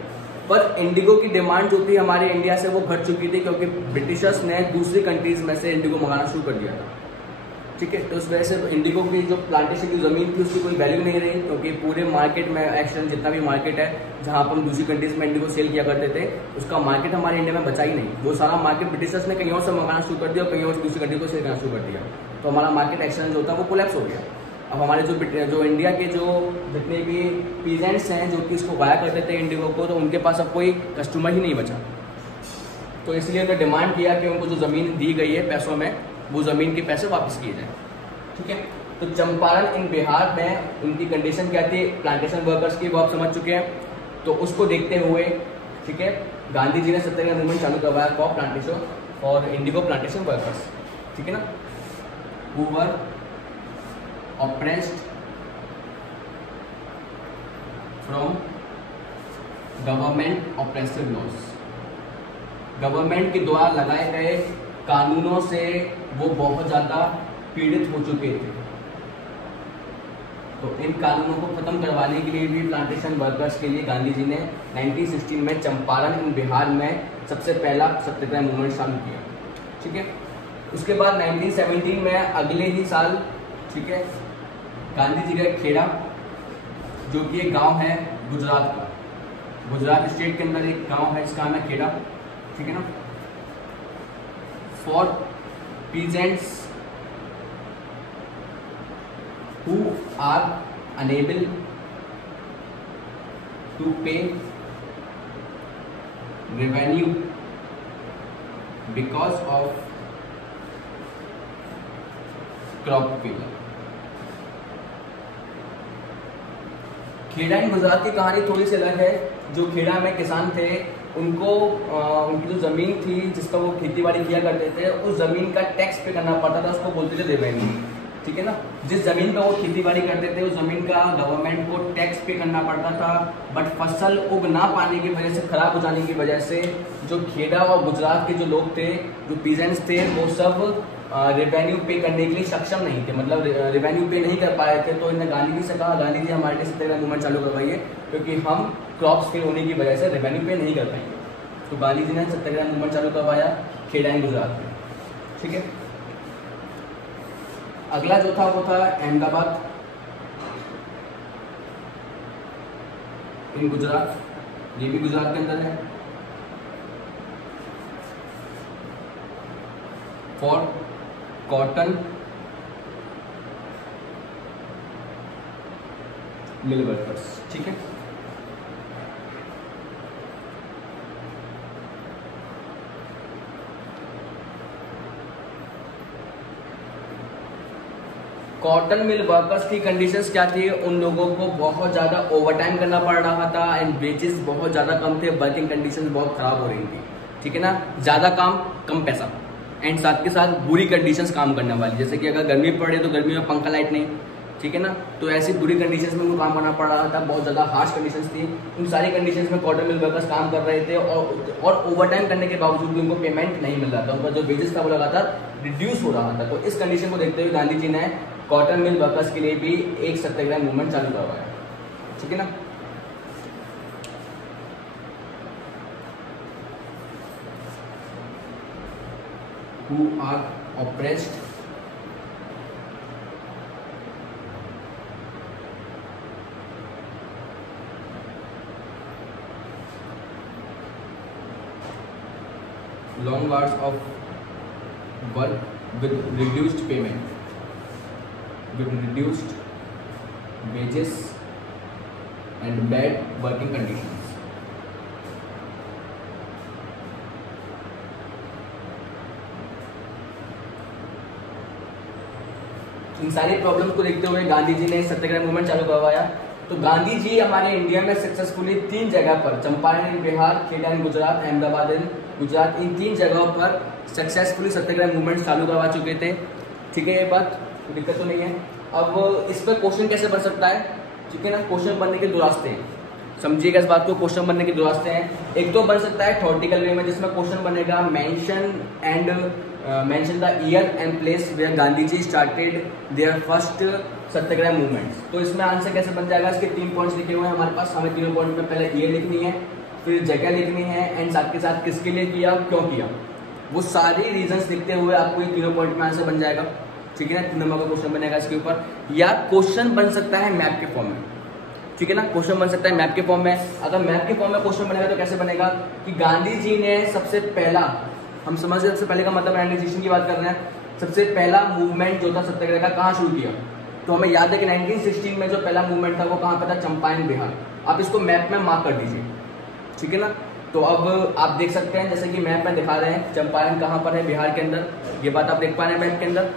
पर इंडिगो की डिमांड जो थी हमारे इंडिया से वो घट चुकी थी, क्योंकि ब्रिटिशर्स ने दूसरी कंट्रीज में से इंडिगो मंगाना शुरू कर दिया था, ठीक है। तो उस वजह से इंडिगो की जो प्लांटेशन की ज़मीन थी उसकी कोई वैल्यू नहीं रही, क्योंकि पूरे मार्केट में एक्शन जितना भी मार्केट है जहाँ पर हम दूसरी कंट्रीज में इंडिगो सेल किया करते थे, उसका मार्केट हमारे इंडिया में बचा ही नहीं। वो सारा मार्केट ब्रिटिशर्स ने कहीं और से मंगाना शुरू कर दिया और कहीं और दूसरी कंट्री को सेल करना शुरू कर दिया, तो हमारा मार्केट एक्शन जो था वो कोलैप्स हो गया। अब हमारे जो इंडिया के जो जितने भी पीजेंट्स हैं जो कि इसको उगाया करते थे इंडिगो को, तो उनके पास अब कोई कस्टमर ही नहीं बचा। तो इसलिए उन्होंने डिमांड किया कि उनको जो ज़मीन दी गई है पैसों में, वो ज़मीन के पैसे वापस किए जाए, ठीक है। तो चंपारण इन बिहार में उनकी कंडीशन क्या थी प्लांटेशन वर्कर्स की, वो आप समझ चुके हैं। तो उसको देखते हुए, ठीक है, गांधी जी ने सत्याग्रह मूवमेंट चालू करवाया फॉर प्लांटेशन और इंडिगो प्लांटेशन वर्कर्स, ठीक है ना, who were oppressed from government oppressive laws। Government के द्वारा लगाए गए कानूनों से वो बहुत ज़्यादा पीड़ित हो चुके थे। तो इन कानूनों को खत्म करवाने के लिए भी प्लांटेशन वर्कर्स के लिए गांधी जी ने 1916 में चंपारण इन बिहार में सबसे पहला सत्याग्रह मूवमेंट चालू किया, ठीक है। उसके बाद 1917 में अगले ही साल, ठीक है, गांधी जी गए खेड़ा, जो कि एक गांव है गुजरात का, गुजरात स्टेट के अंदर एक गांव है, इसका नाम है खेड़ा, ठीक है ना। For peasants who are unable to pay revenue because of crop failure। Kheda in Gujarat की कहानी थोड़ी सी अलग है। जो खेड़ा में किसान थे, उनको उनकी जो ज़मीन थी जिसका वो खेती बाड़ी किया करते थे, उस ज़मीन का टैक्स पे करना पड़ता था, उसको बोलते थे रेवेन्यू, ठीक है ना। जिस ज़मीन पे वो खेती बाड़ी करते थे उस ज़मीन का गवर्नमेंट को टैक्स पे करना पड़ता था, बट फसल उग ना पाने की वजह से, खराब हो जाने की वजह से जो खेड़ा और गुजरात के जो लोग थे, जो पीजेंट्स थे, वो सब रेवेन्यू पे करने के लिए सक्षम नहीं थे, मतलब रेवेन्यू पे नहीं कर पाए थे। तो इन्होंने गांधी जी से कहा, गांधी जी हमारे लिए सत्याग्रह मूवमेंट चालू करवाइए, क्योंकि हम क्रॉप्स फेल होने की वजह से रेवेन्यू पे नहीं कर पाएंगे। तो गांधी जी ने सत्याग्रह मूवमेंट चालू करवाया खेड़ा इन गुजरात में, ठीक है। अगला जो था वो था अहमदाबाद इन गुजरात, ये भी गुजरात के अंदर है। फॉर कॉटन मिल वर्कर्स, ठीक है। कॉटन मिल वर्कर्स की कंडीशंस क्या थी? उन लोगों को बहुत ज़्यादा ओवरटाइम करना पड़ रहा था एंड वेजेस बहुत ज़्यादा कम थे, वर्किंग कंडीशंस बहुत ख़राब हो रही थी, ठीक है ना। ज़्यादा काम कम पैसा, एंड साथ के साथ बुरी कंडीशंस काम करने वाली, जैसे कि अगर गर्मी पड़े तो गर्मी में पंखा लाइट नहीं, ठीक है ना। तो ऐसी बुरी कंडीशंस में उनको काम करना पड़ रहा था, बहुत ज़्यादा हार्श कंडीशंस थी। उन सारी कंडीशंस में कॉटन मिल वर्कर्स काम कर रहे थे और ओवरटाइम करने के बावजूद भी उनको पेमेंट नहीं मिल रहा था, उनका जो वेजेस था वो लगातार रिड्यूस हो रहा था। तो इस कंडीशन को देखते हुए गांधी जी ने कॉटन मिल वर्कर्स के लिए भी एक सत्याग्रह मूवमेंट चालू करवाया, ठीक है ना। Who are oppressed long hours of work with reduced payment, with reduced wages and bad working conditions। इन सारी प्रॉब्लम्स को देखते हुए गांधी जी ने सत्याग्रह मूवमेंट चालू करवाया। तो गांधी जी हमारे इंडिया में सक्सेसफुली 3 जगह पर, चंपारण इन बिहार, खेड़ा इन गुजरात, अहमदाबाद इन गुजरात, इन 3 जगहों पर सक्सेसफुली सत्याग्रह मूवमेंट चालू करवा चुके थे, ठीक है। ये बात दिक्कत तो नहीं है। अब इस पर क्वेश्चन कैसे बन सकता है, ठीक है ना। क्वेश्चन बनने के 2 रास्ते हैं, समझिएगा इस बात को। क्वेश्चन बनने के 2 रास्ते हैं। एक तो बन सकता है थ्योरेटिकल वे में, जिसमें क्वेश्चन बनेगा mention the year and place where Gandhi ji started their first satyagraha movements. तो इसमें आंसर कैसे बन जाएगा? इसके 3 पॉइंट्स लिखे हुए हैं हमारे पास। हमें 3 पॉइंट में पहले ईयर लिखनी है, फिर जगह लिखनी है, एंड साथ के साथ किसके लिए किया, क्यों किया, वो सारी रीजंस लिखते हुए आपको ये 3 पॉइंट में आंसर बन जाएगा, ठीक है ना। 3 नंबर का क्वेश्चन बनेगा इसके ऊपर। या क्वेश्चन बन सकता है मैप के फॉर्म में, ठीक है ना। क्वेश्चन बन सकता है मैप के फॉर्म में। अगर मैप के फॉर्म में क्वेश्चन बनेगा तो कैसे बनेगा कि गांधी जी ने सबसे पहला, हम समझ रहे सबसे पहले का मतलब ऑर्गेनाइजेशन की बात कर रहे हैं, सबसे पहला मूवमेंट जो था सत्याग्रह का कहाँ शुरू किया? तो हमें याद है कि 1916 में जो पहला मूवमेंट था वो कहाँ पर था? चंपारण बिहार। आप इसको मैप में मार्क कर दीजिए, ठीक है ना। तो अब आप देख सकते हैं जैसे कि मैप में दिखा रहे हैं चंपारण कहाँ पर है, बिहार के अंदर, ये बात आप देख पा रहे हैं मैप के अंदर,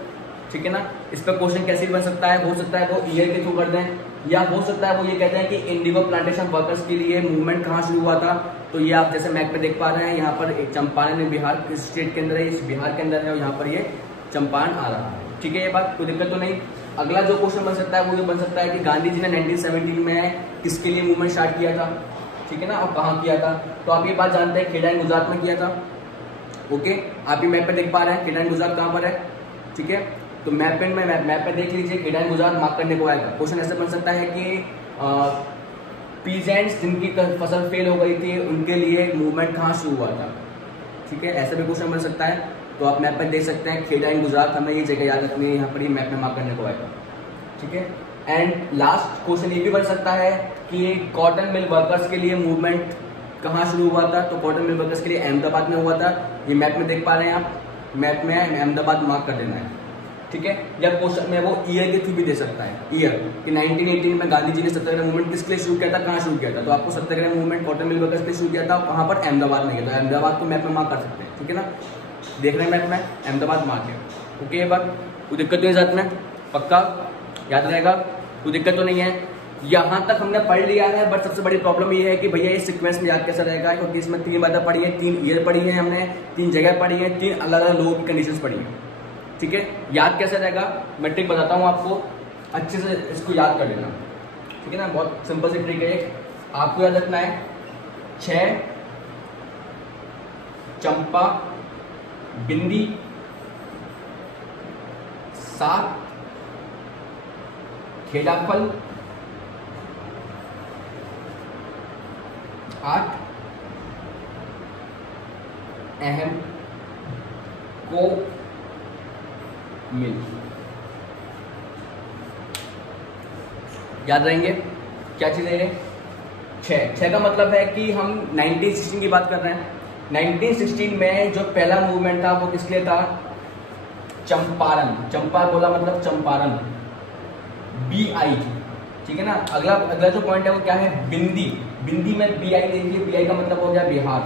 ठीक है ना। इस पर क्वेश्चन कैसे बन सकता है? हो सकता है वो ईयर के थ्रू कर दें, या हो सकता है वो ये कहते हैं कि इंडिगो प्लांटेशन वर्कर्स के लिए मूवमेंट कहाँ शुरू हुआ था। तो ये आप जैसे मैप पे देख पा रहे हैं, यहाँ पर एक चंपारण बिहार किस स्टेट के अंदर है, इस बिहार के अंदर है, और यहाँ पर ये चंपारण आ रहा है, ठीक है। ये बात कोई दिक्कत तो नहीं। अगला जो क्वेश्चन बन सकता है वो ये बन सकता है कि गांधी जी ने 1917 में किसके लिए मूवमेंट स्टार्ट किया था, ठीक है ना, और कहाँ किया था। तो आप ये बात जानते हैं खेड़ा इन गुजरात में किया था, ओके। आप ये मैप पे देख पा रहे हैं खेड़ा इन गुजरात कहाँ पर है, ठीक है। तो मैप पे देख लीजिए खेड़ा इन गुजरात मार्क करने को आएगा। क्वेश्चन ऐसे बन सकता है कि पीजेंट्स जिनकी फसल फेल हो गई थी उनके लिए मूवमेंट कहाँ शुरू हुआ था, ठीक है। ऐसा भी क्वेश्चन बन सकता है। तो आप मैप पे देख सकते हैं खेड़ा इन गुजरात, हमें ये जगह याद रखनी है, यहाँ पर ये मैप में मार्क करने को आएगा, ठीक है। एंड लास्ट क्वेश्चन ये भी बन सकता है कि कॉटन मिल वर्कर्स के लिए मूवमेंट कहाँ शुरू हुआ था, तो कॉटन मिल वर्कर्स के लिए अहमदाबाद में हुआ था। ये मैप में देख पा रहे हैं आप, मैप में अहमदाबाद मार्क कर देना है, ठीक है। या क्वेश्चन में वो ईयर के थ्रू भी दे सकता है, ईयर कि 1918 में गांधी जी ने सत्याग्रह मूवमेंट किसके लिए शुरू किया था, कहाँ शुरू किया था, तो आपको सत्याग्रह मूवमेंट कॉटन मिल वर्कर्स के लिए शुरू किया था, कहाँ पर, अहमदाबाद में किया था। अहमदाबाद को मैप में मार्क कर सकते हैं, ठीक है ना, देख रहे हैं मैप में अहमदाबाद मार्क है। ओके, ये बात कोई दिक्कत नहीं है साथ में, पक्का याद रहेगा, कोई दिक्कत तो नहीं है। यहाँ तक हमने पढ़ लिया है, बट सबसे बड़ी प्रॉब्लम ये है कि भैया ये सीक्वेंस में याद कैसा रहेगा, क्योंकि इसमें 3 बातें पढ़ी है, 3 ईयर पढ़ी है हमने, 3 जगह पढ़ी है, 3 अलग अलग लोगों की कंडीशंस पढ़ी है, ठीक है। याद कैसे रहेगा, मैं ट्रिक बताता हूँ आपको, अच्छे से इसको याद कर लेना, ठीक है ना। बहुत सिंपल सी ट्रिक है, आपको याद रखना है 6 चंपा बिंदी, 7 खेलाफल, 8 अहम को मिल। याद रहेंगे क्या चीज है ये, 6 का मतलब है कि हम 1916 की बात कर रहे हैं। 1916 में जो पहला मूवमेंट था वो किस लिए था, चंपारण, चंपा बोला मतलब चंपारण, BI, ठीक है ना। अगला जो पॉइंट है वो क्या है, बिंदी, बिंदी में BI देखिए, BI का मतलब हो गया बिहार,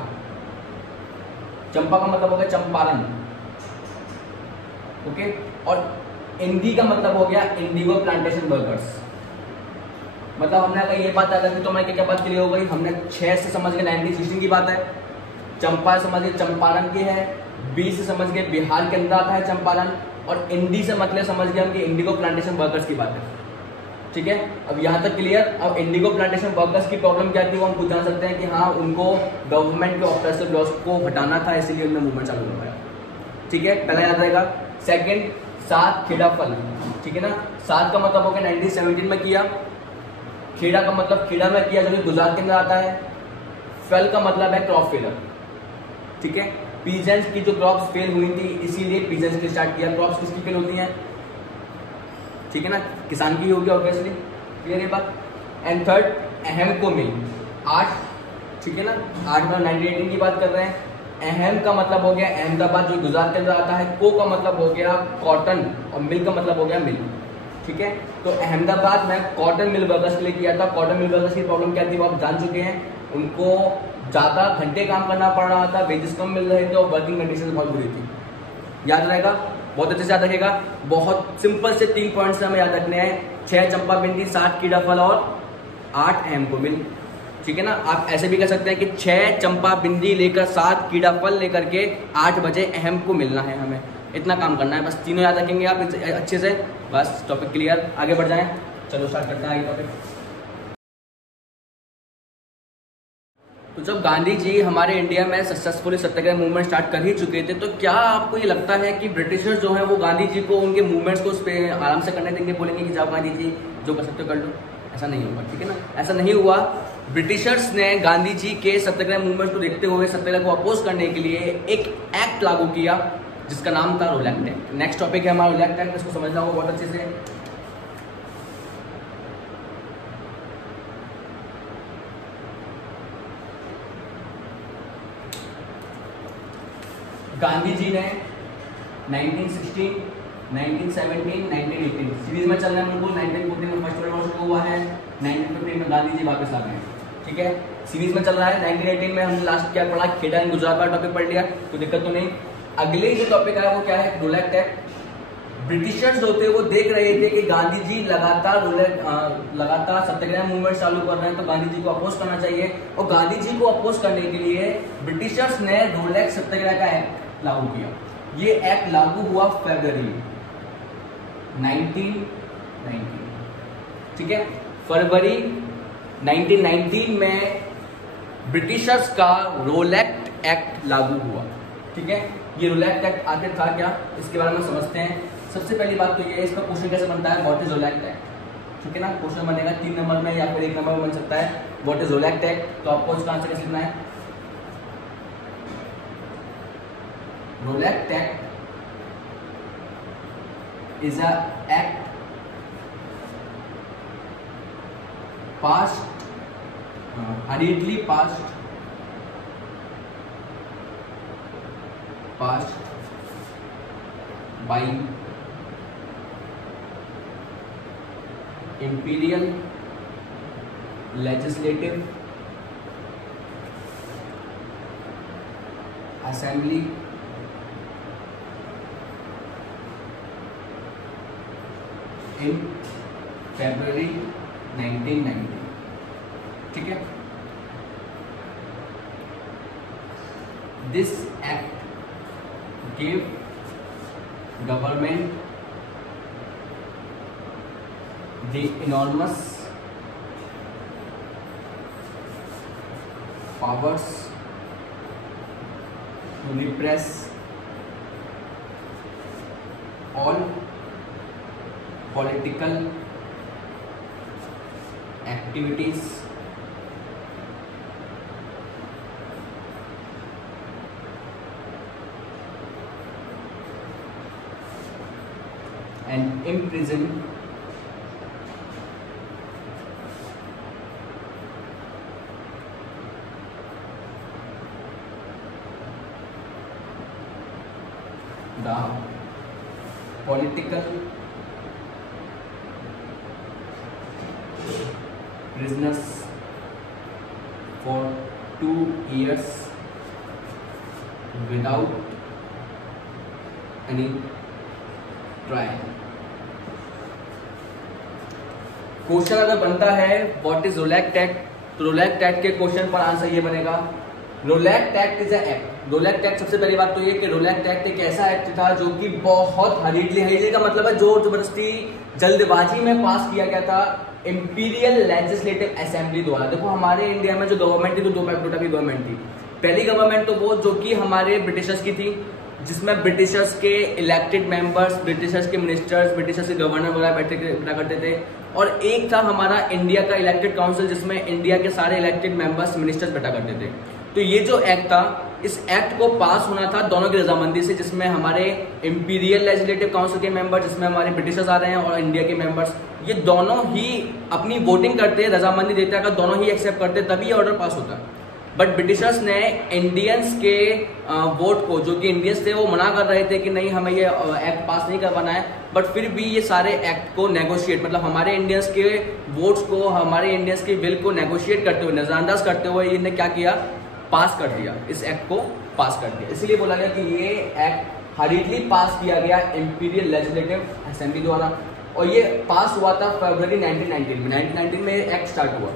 चंपा का मतलब हो गया चंपारण, ओके। और इंडी का मतलब हो गया इंडिगो प्लांटेशन वर्कर्स। मतलब हमने अगर ये बात याद रखी तो हमारी क्या बात क्लियर हो गई, हमने 6 से समझ गए 1916 की बात है, चंपा समझ गए चंपारण की है, B से समझ गए बिहार के अंदर आता है चंपारण, और इंडी से मतलब समझ गए हम कि इंडिगो प्लांटेशन वर्कर्स की बात है, ठीक है। अब यहाँ तक क्लियर। अब इंडिगो प्लांटेशन वर्कर्स की प्रॉब्लम क्या थी वो हम खुद जान सकते हैं कि हाँ, उनको गवर्नमेंट के ऑपरेसिव लॉस को हटाना था, इसीलिए उन्होंने मूवमेंट चालू करवाया, ठीक है, पहला याद रहेगा। सेकंड, 7 खेड़ाफल, ठीक है ना। 7 का मतलब हो गया 1917 में किया, खेड़ा का मतलब खेड़ा में किया जो कि गुजरात के अंदर आता है, फेल का मतलब है क्रॉप फेलर, ठीक है। पीजेंट्स की जो क्रॉप्स फेल हुई थी इसीलिए पीजेंट्स ने स्टार्ट किया। क्रॉप्स किसकी फेल होती हैं, ठीक है ना, किसान की होगी ऑब्वियसली, क्लियर ये बात। एंड थर्ड, अहम को मिल, 8, ठीक है ना, 8 में 1918 की बात कर रहे हैं। अहम का मतलब हो गया अहमदाबाद जो गुजरात के अंदर आता है, को का मतलब हो गया कॉटन, और मिल का मतलब हो गया मिल, ठीक है। तो अहमदाबाद में कॉटन मिल वर्कर्स के लिए किया था। कॉटन मिल वर्कर्स की प्रॉब्लम क्या थी वो आप जान चुके हैं, उनको ज्यादा घंटे काम करना पड़ रहा था, वेजेस कम मिल रहे थे और वर्किंग कंडीशन बहुत बुरी थी। याद रहेगा, बहुत अच्छे से याद रखेगा। बहुत सिंपल से 3 पॉइंट्स हमें याद रखने हैं, 6 चंपा बिंदी, 7 कीड़ाफल और 8 अहम को मिल, ठीक है ना। आप ऐसे भी कह सकते हैं कि 6 चंपा बिंदी लेकर 7 कीड़ाफल लेकर के 8 बजे अहम को मिलना है, हमें इतना काम करना है, बस तीनों याद रखेंगे आप अच्छे से, बस टॉपिक क्लियर। आगे बढ़ जाएं, चलो स्टार्ट करते हैं आगे टॉपिक। तो जब गांधी जी हमारे इंडिया में सक्सेसफुली सत्याग्रह मूवमेंट स्टार्ट कर ही चुके थे, तो क्या आपको ये लगता है कि ब्रिटिशर्स जो हैं वो गांधी जी को उनके मूवमेंट्स को उस पर आराम से करने देंगे, बोलेंगे कि जाओ गांधी जी जो कर सकते हो कर लो? ऐसा नहीं होगा, ठीक है ना, ऐसा नहीं हुआ। ब्रिटिशर्स ने गांधी जी के सत्याग्रह मूवमेंट को देखते हुए सत्याग्रह को अपोज करने के लिए एक एक्ट लागू किया जिसका नाम था रोलैक एक्ट। नेक्स्ट टॉपिक है हमारा रोलैक एक्ट, इसको समझना होगा बहुत अच्छे से। गांधी जी ने 1916, 1917, 1918 सीरीज में चल रहे हैं बिल्कुल। 1914 में फर्स्ट वर्ल्ड वॉर शुरू हुआ है, 1915 में गांधी जी वापस आ गए, ठीक है, सीरीज में चल रहा है। 1918 में हमने लास्ट क्या पढ़ा, खेड़ा एंड गुजरात का टॉपिक पढ़ लिया, कोई दिक्कत तो नहीं। अगले जो टॉपिक है वो क्या है, रोलैक एक्ट। ब्रिटिशर्स होते वो देख रहे थे कि गांधी जी लगातार सत्याग्रह मूवमेंट चालू कर रहे हैं, तो गांधी जी को अपोज करना चाहिए। और गांधी जी को अपोज करने के लिए ब्रिटिशर्स ने रोलैक सत्याग्रह का एक्ट लागू किया। ये एक्ट लागू हुआ फरवरी 1919, ठीक है, फरवरी 1919 में ब्रिटिशर्स का रोलैक एक्ट लागू हुआ, ठीक है। ये रोलैक एक्ट आखिर था क्या, इसके बारे में समझते हैं। सबसे पहली बात तो ये है, इसका क्वेश्चन कैसे बनता है, व्हाट इज रोलैक एक्ट, ठीक है ना। क्वेश्चन बनेगा 3 नंबर में या फिर 1 नंबर में बन सकता है, व्हाट इज रोलैक एक्ट। तो आपको इसका आंसर कैसे लिखना है, रोलैक act is a act passed hurriedly passed by Imperial Legislative Assembly in February 1990। ठीक है, this act gave government the enormous powers to repress all political activities and imprison the political prisoners for 2 years without any trial। Question अगर बनता है what is रोलैक्ट act, तो रोलैक्ट act के question पर answer ये बनेगा रोलैक्ट एक्ट इज एक्ट। रोलैक्ट एक्ट, सबसे पहली बात तो ये कि रोलैक्ट एक्ट एक ऐसा एक्ट था जो कि बहुत हरीडली का मतलब है जोर जबरदस्ती जल्दबाजी में पास किया गया था इंपीरियल लेजिस्लेटिव असेंबली द्वारा। देखो हमारे इंडिया में जो गवर्नमेंट थी तो दो टाइप की गवर्नमेंट थी। पहली गवर्नमेंट तो वो जो कि हमारे ब्रिटिशर्स की थी, जिसमें ब्रिटिशर्स के इलेक्टेड मेंबर्स, ब्रिटिशर्स के मिनिस्टर्स, ब्रिटिशर्स के गवर्नर वगैरह बैठा करते थे। और एक था हमारा इंडिया का इलेक्टेड काउंसिल, जिसमें इंडिया के सारे इलेक्टेड मेंबर्स, मिनिस्टर्स बैठा करते थे। तो ये जो एक्ट था, इस एक्ट को पास होना था दोनों की रजामंदी से, जिसमें हमारे इंपीरियल लेजिस्लेटिव काउंसिल के मेंबर, जिसमें हमारे ब्रिटिशर्स आ रहे हैं, और इंडिया के मेंबर्स, ये दोनों ही अपनी वोटिंग करते, रजामंदी देते, अगर दोनों ही एक्सेप्ट करते तभी ये ऑर्डर पास होता। बट ब्रिटिशर्स ने इंडियंस के वोट को, जो कि इंडियंस थे, वो मना कर रहे थे कि नहीं हमें ये एक्ट पास नहीं करवाना है। बट फिर भी ये सारे एक्ट को नेगोशिएट, मतलब हमारे इंडियंस के वोट्स को, हमारे इंडियंस के बिल को नेगोशिएट करते हुए, नजरअंदाज करते हुए इन्हें क्या किया, पास कर दिया, इस एक्ट को पास कर दिया। इसलिए बोला गया कि ये एक्ट हरीडली पास किया गया इंपीरियल लेजिस्लेटिव असेंबली द्वारा, और ये पास हुआ था फरवरी 1919 में। 1919 में एक्ट स्टार्ट हुआ।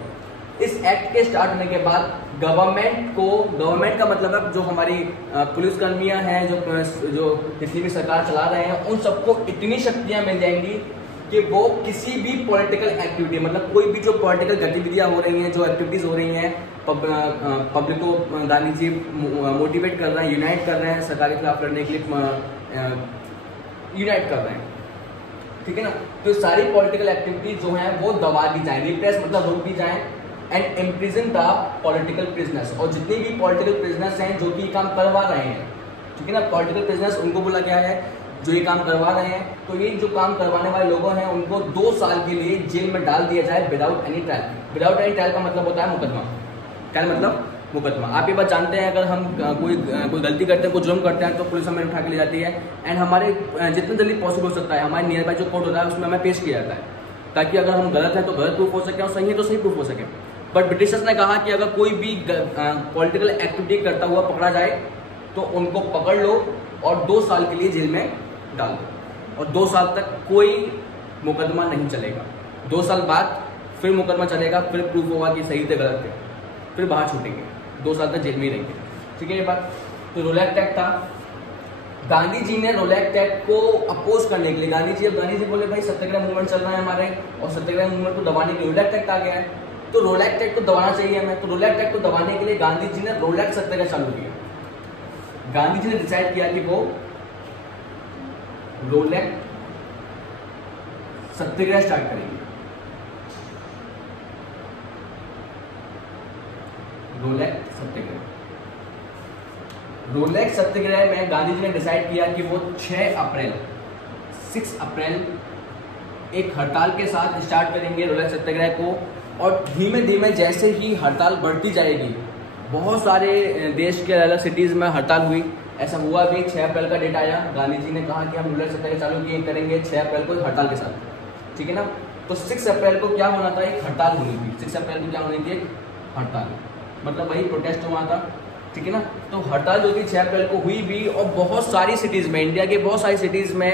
इस एक्ट के स्टार्ट होने के बाद गवर्नमेंट का मतलब है जो हमारी पुलिस कर्मियां हैं, जो जितनी भी सरकार चला रहे हैं, उन सबको इतनी शक्तियां मिल जाएंगी कि वो किसी भी पॉलिटिकल एक्टिविटी, मतलब कोई भी जो पॉलिटिकल गतिविधियां हो रही हैं, जो एक्टिविटीज हो रही हैं, पब्लिक को गांधी जी मोटिवेट कर रहे हैं, यूनाइट कर रहे हैं, सरकार के खिलाफ लड़ने के लिए यूनाइट कर रहे हैं, ठीक है ना। तो सारी पॉलिटिकल एक्टिविटीज जो हैं वो दबा दी जाए, रिप्रेस मतलब रोक दी जाए, and imprison the political prisoners. और जितने भी पॉलिटिकल प्रिजनर्स हैं जो कि काम करवा रहे हैं, ठीक है ना, पॉलिटिकल प्रिजनर्स उनको बोला गया है जो ये काम करवा रहे हैं। तो ये जो काम करवाने वाले लोगों हैं उनको 2 साल के लिए जेल में डाल दिया जाए without any trial. Without any trial का मतलब होता है मुकदमा। ट्रायल मतलब मुकदमा। आप ये बात जानते हैं, अगर हम कोई गलती करते हैं, कोई जुर्म करते हैं, तो पुलिस हमें उठा के ले जाती है, एंड हमारे जितनी जल्दी पॉसिबल हो सकता है हमारे नियर बाय जो कोर्ट होता है उसमें हमें पेश किया जाता है, ताकि अगर हम गलत हैं तो गलत प्रूफ हो सके और सही है तो सही प्रूफ हो सके। बट ब्रिटिशर्स ने कहा कि अगर कोई भी पॉलिटिकल एक्टिविटी करता हुआ पकड़ा जाए तो उनको पकड़ लो और 2 साल के लिए जेल में डाल दो, और 2 साल तक कोई मुकदमा नहीं चलेगा। 2 साल बाद फिर मुकदमा चलेगा, फिर प्रूफ होगा कि सही थे गलत थे, फिर बाहर छूटेंगे, 2 साल तक जेल में ही रहेंगे, ठीक है ये बात। तो रोलैक्ट एक्ट था। गांधी जी ने रोलैक्ट एक्ट को अपोज करने के लिए, गांधी जी बोले भाई सत्याग्रह मूवमेंट चल रहा है हमारे, और सत्याग्रह मूवमेंट को दबाने के लिए रोलैक्ट एक्ट आ गया है, तो रोलैक्ट एक्ट को दबाना चाहिए हमें। तो रोलैक्ट एक्ट को दबाने के लिए गांधी जी ने रोलैक्ट सत्याग्रह चालू किया। गांधी जी ने डिसाइड किया कि वो रोलैक्ट सत्याग्रह स्टार्ट करेंगे। रोलैक्ट सत्याग्रह में गांधी जी ने डिसाइड किया कि वो 6 अप्रैल एक हड़ताल के साथ स्टार्ट करेंगे रोलैक्ट सत्याग्रह को, और धीमे धीमे जैसे ही हड़ताल बढ़ती जाएगी, बहुत सारे देश के अलग सिटीज़ में हड़ताल हुई। ऐसा हुआ भी 6 अप्रैल का डेट आया, गांधी जी ने कहा कि हम रूरल सत्याग्रह चालू किए करेंगे 6 अप्रैल को हड़ताल के साथ, ठीक है ना। तो 6 अप्रैल को क्या होना था, एक हड़ताल होनी थी। 6 अप्रैल को क्या होनी थी, एक हड़ताल, मतलब वही प्रोटेस्ट हुआ था, ठीक है ना। तो हड़ताल जो थी 6 अप्रैल को हुई भी, और बहुत सारी सिटीज़ में, इंडिया के बहुत सारी सिटीज़ में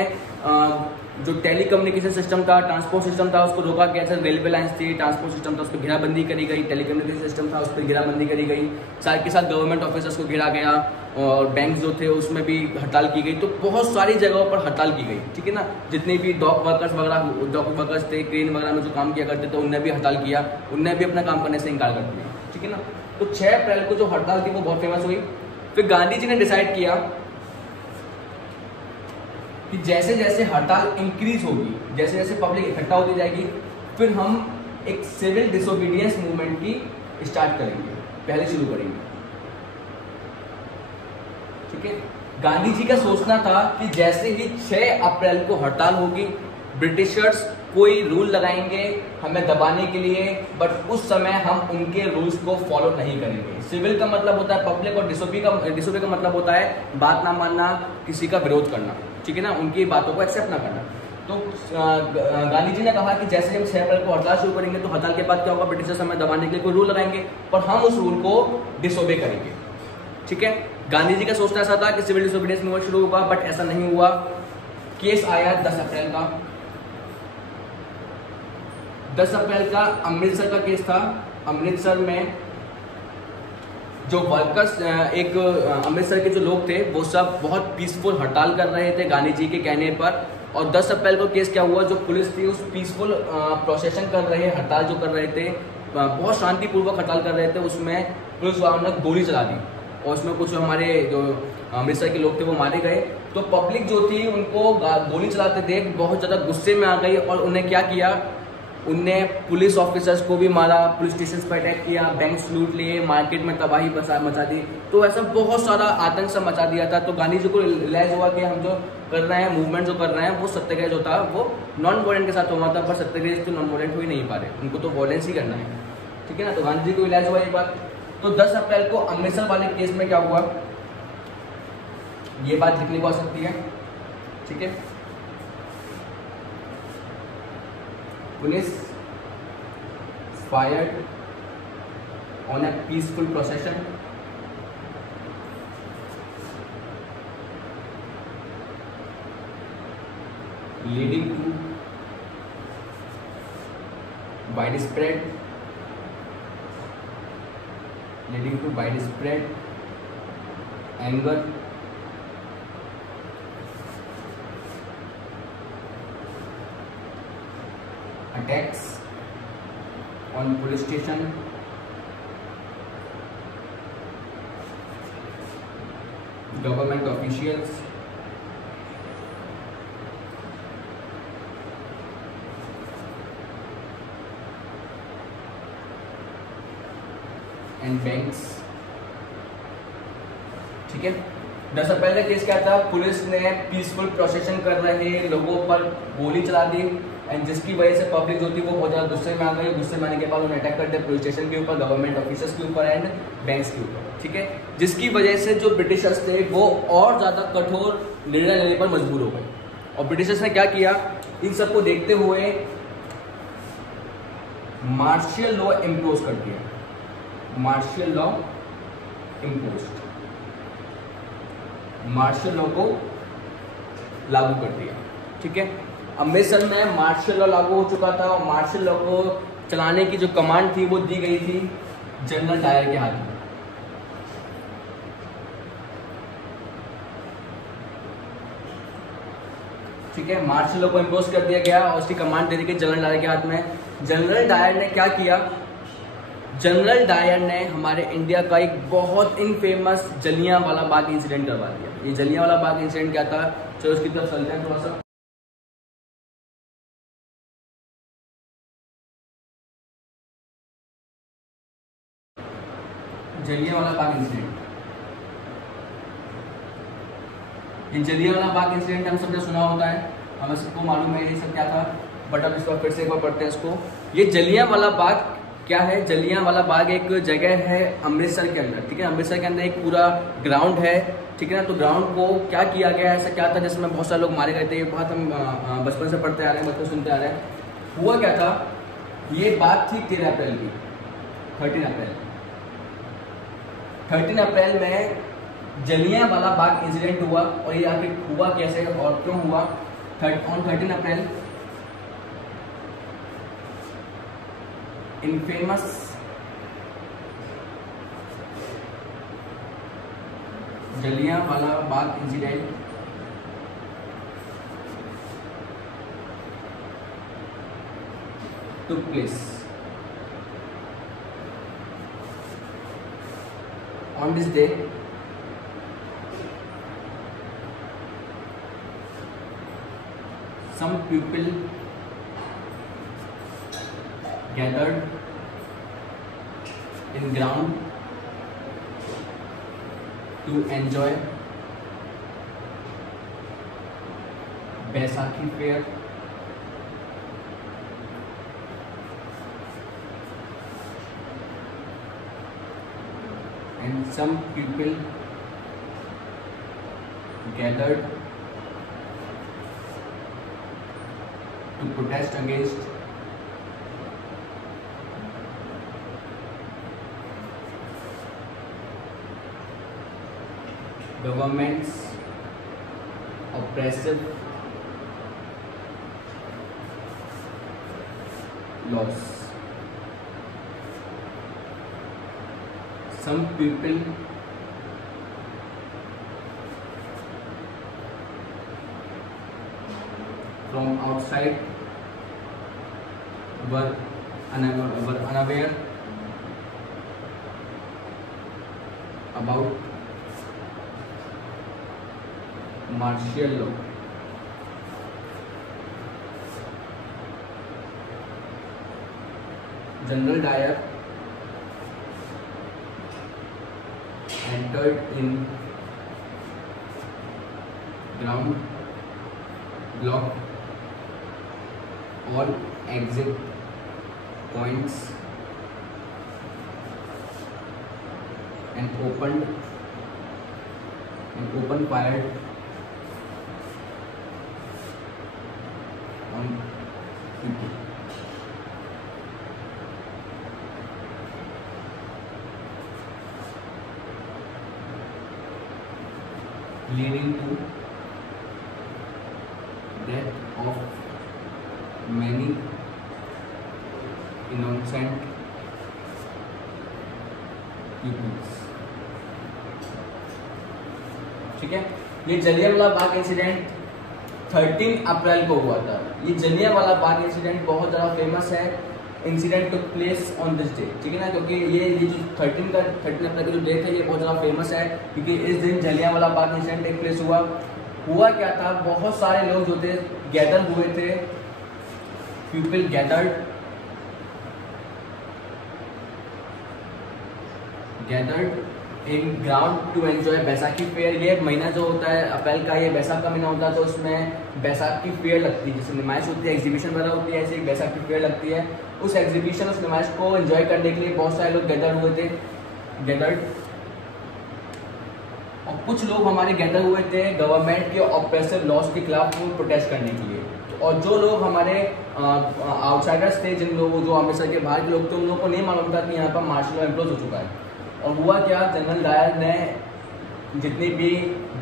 जो टेली कम्युनिकेशन सिस्टम था, ट्रांसपोर्ट सिस्टम था, उसको रोका गया। जैसे रेलवे लाइन्स थी, ट्रांसपोर्ट सिस्टम था, उस पर घेराबंदी करी गई। टेली कम्युनिकेशन सिस्टम था, उस पर घेराबंदी करी गई। साथ के साथ गवर्नमेंट ऑफिसर्स को घेरा गया, और बैंक जो थे उसमें भी हड़ताल की गई। तो बहुत सारी जगहों पर हड़ताल की गई, ठीक है ना। जितने भी डॉक वर्कर्स थे, क्रेन वगैरह में जो काम किया करते थे, उनने भी हड़ताल किया, उनने भी अपना काम करने से इनकार कर दिया, ठीक है ना। तो 6 अप्रैल को जो हड़ताल थी वो बहुत फेमस हुई। फिर गांधी जी ने डिसाइड किया कि जैसे जैसे हड़ताल इंक्रीज होगी, जैसे जैसे पब्लिक इकट्ठा होती जाएगी, फिर हम एक सिविल डिसोबीडियंस मूवमेंट की स्टार्ट करेंगे, पहले शुरू करेंगे, ठीक है। गांधी जी का सोचना था कि जैसे ही 6 अप्रैल को हड़ताल होगी, ब्रिटिशर्स कोई रूल लगाएंगे हमें दबाने के लिए, बट उस समय हम उनके रूल्स को फॉलो नहीं करेंगे। सिविल का मतलब होता है पब्लिक, और डिसोबी का मतलब होता है बात ना मानना, किसी का विरोध करना, ठीक है ना, उनकी बातों को एक्सेप्ट ना करना। तो गांधी जी ने कहा कि जैसे हम 6 अप्रैल को हड़ताल शुरू करेंगे, तो हड़ताल के बाद क्या होगा, ब्रिटिशर्स हमें दबाने के लिए कोई रूल लगाएंगे, पर हम उस रूल को डिसोबे करेंगे, ठीक है। गांधी जी का सोचना ऐसा था कि सिविल डिसोबीडियंस मूवमेंट शुरू होगा, बट ऐसा नहीं हुआ। केस आया 10 अप्रैल का। 10 अप्रैल का अमृतसर का केस था। अमृतसर में जो वर्कर्स, एक अमृतसर के जो लोग थे, वो सब बहुत पीसफुल हड़ताल कर रहे थे गांधी जी के कहने पर। और 10 अप्रैल को केस क्या हुआ, जो पुलिस थी उस पीसफुल प्रोसेशन कर रहे, हड़ताल जो कर रहे थे, बहुत शांतिपूर्वक हड़ताल कर रहे थे, उसमें पुलिस वालों ने गोली चला दी, और उसमें कुछ हमारे जो अमृतसर के लोग थे वो मारे गए। तो पब्लिक जो थी उनको गोली चलाते देख बहुत ज़्यादा गुस्से में आ गई, और उन्हें क्या किया, उनने पुलिस ऑफिसर्स को भी मारा, पुलिस स्टेशन पर अटैक किया, बैंक लूट लिए, मार्केट में तबाही मचा दी। तो ऐसा बहुत सारा आतंक सा मचा दिया था। तो गांधी जी को रियलाइज हुआ कि हम जो कर रहे हैं, मूवमेंट जो कर रहे हैं, वो सत्याग्रह जो था वो नॉन वायलेंट के साथ हुआ था, पर सत्याग्रह तो नॉन वायलेंट हो ही नहीं पा रहे, उनको तो वायलेंस ही करना है, ठीक है ना। तो गांधी जी को रियलाइज हुआ ये बात। तो 10 अप्रैल को अमृतसर वाले केस में क्या हुआ, ये बात लिखने को आ सकती है, ठीक है। Police fired on a peaceful procession leading to widespread anger, attacks on police station, government officials, and banks, ठीक है। 10 अप्रैल का केस क्या था, पुलिस ने पीसफुल प्रोसेशन कर रहे लोगों पर गोली चला दी, एंड जिसकी वजह से पब्लिक जो थी वो बहुत ज़्यादा गुस्से में आ गई। गुस्से में आने के बाद उन्होंने अटैक कर दिया पुलिस स्टेशन के ऊपर, गवर्नमेंट ऑफिसर्स के ऊपर एंड बैंक्स के ऊपर, ठीक है। जिसकी वजह से जो ब्रिटिशर्स थे वो और ज़्यादा कठोर निर्णय लेने पर मजबूर हो गए। और ब्रिटिशर्स ने क्या किया, इन सबको देखते हुए मार्शियल लॉ इम्पोज कर दिया, मार्शियल लॉ को लागू कर दिया, ठीक है। अमृतसर में मार्शल लॉ लागू हो चुका था, और मार्शल लॉ को चलाने की जो कमांड थी वो दी गई थी जनरल डायर के हाथ में, ठीक है। मार्शल लॉ को इम्पोज कर दिया गया और उसकी कमांड दे दी गई जनरल डायर के हाथ में। जनरल डायर ने क्या किया, जनरल डायर ने हमारे इंडिया का एक बहुत इनफेमस जलियांवाला बाग इंसिडेंट करवा दिया। ये जलियांवाला बाग इंसिडेंट क्या था, चलो उसकी तरफ चलते हैं थोड़ा सा। जलियांवाला बाग इंसिडेंट, ये जलियांवाला बाग इंसिडेंट हम सबने सुना होता है, हमें सबको मालूम है ये सब क्या था, बट अब इसको फिर से एक बार पढ़ते हैं इसको। ये जलियांवाला बाग क्या है, जलियांवाला बाग एक जगह है अमृतसर के अंदर, ठीक है। अमृतसर के अंदर एक पूरा ग्राउंड है, ठीक है ना। तो ग्राउंड को क्या किया गया, ऐसा क्या था जिसमें बहुत सारे लोग मारे गए थे, ये बात हम बचपन से पढ़ते आ रहे हैं, बचपन सुनते आ रहे हैं। हुआ क्या था, ये बात थी 13 अप्रैल की, 13 अप्रैल में जलियांवाला बाग इंसिडेंट हुआ। और ये आखिर हुआ कैसे और क्यों हुआ। On 13 April infamous Jallianwala Bagh incident took place. On this day, some people gathered in ground to enjoy Baisakhi fair, and some people gathered to protest against government's oppressive laws. Some people from outside were unaware about martial law. General Dyer entered in ground, blocked all exit points and open fired on people. Leading to death of many innocent pupils. ठीक है, ये Jallianwala Bagh incident 13 अप्रैल को हुआ था। ये Jallianwala Bagh incident बहुत ज़्यादा famous है। Incident took place on this day, ठीक है ना, क्योंकि ये जो 13 अप्रैल का जो डेट है ये बहुत ज़्यादा फेमस है, क्योंकि इस दिन Jallianwala Bagh incident take place हुआ। हुआ क्या था, बहुत सारे लोग जो थे गैदर हुए थे, people gathered in ground to enjoy Baisakhi fair. ये महीना जो होता है अप्रैल का, ये बैसाख का महीना होता है, तो उसमें बैसाखी फेयर लगती है, जैसे नुमाइश होती है, एग्जीबिशन वगैरह होती है, ऐसे एक बैसाखी फेयर लगती है। उस एग्जीबिशन, उस नुमाइश को एंजॉय करने के लिए बहुत सारे लोग गैदर हुए थे, और कुछ लोग हमारे गैदर हुए थे गवर्नमेंट के ऑपरेसिव लॉस के खिलाफ प्रोटेस्ट करने के लिए। और जो लोग हमारे आउटसाइडर्स थे, जिन लोगों जो अमृतसर के बाहर के लोग थे, उन लोगों को नहीं मालूम था कि यहाँ पर मार्शल लॉ इम्पोज हो चुका है। और हुआ क्या, जनरल डायर ने जितने भी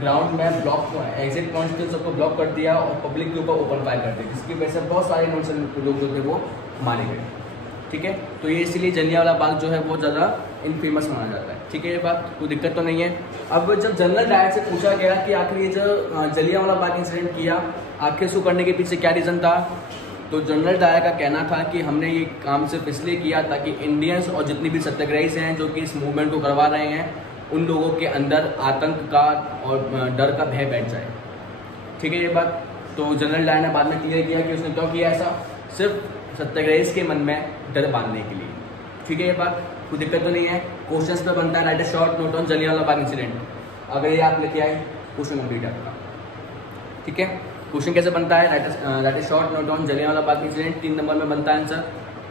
ग्राउंड में ब्लॉक एग्जिट पॉइंट्स थे सबको ब्लॉक कर दिया और पब्लिक के ऊपर ओपन फायर कर दिया, जिसकी वजह से बहुत सारे इनोसेंट लोग जो थे वो मारे गए। ठीक है, तो ये इसलिए जलियांवाला बाग जो है बहुत ज़्यादा इनफेमस माना जाता है। ठीक है, ये बात कोई दिक्कत तो नहीं है। अब जब जनरल डायर से पूछा गया कि आखिर ये जो जलियांवाला बाग इंसिडेंट किया, आखिर इसको करने के पीछे क्या रीज़न था, तो जनरल डायर का कहना था कि हमने ये काम सिर्फ इसलिए किया ताकि इंडियंस और जितनी भी सत्याग्रही हैं जो कि इस मूवमेंट को करवा रहे हैं, उन लोगों के अंदर आतंक का और डर का भय बैठ जाए। ठीक है, ये बात तो जनरल डायर ने बाद में क्लियर किया कि उसने क्यों किया ऐसा, सिर्फ सत्याग्रही के मन में डर बांधने के लिए। ठीक है, ये बात कोई दिक्कत तो नहीं है। क्वेश्चंस पे बनता है right a short note on Jallianwala Bagh incident. अगर ये आप लेके आए क्वेश्चन कंप्लीट है आपका। ठीक है, क्वेश्चन कैसे बनता है, right a short note on Jallianwala Bagh incident, 3 number में बनता है आंसर।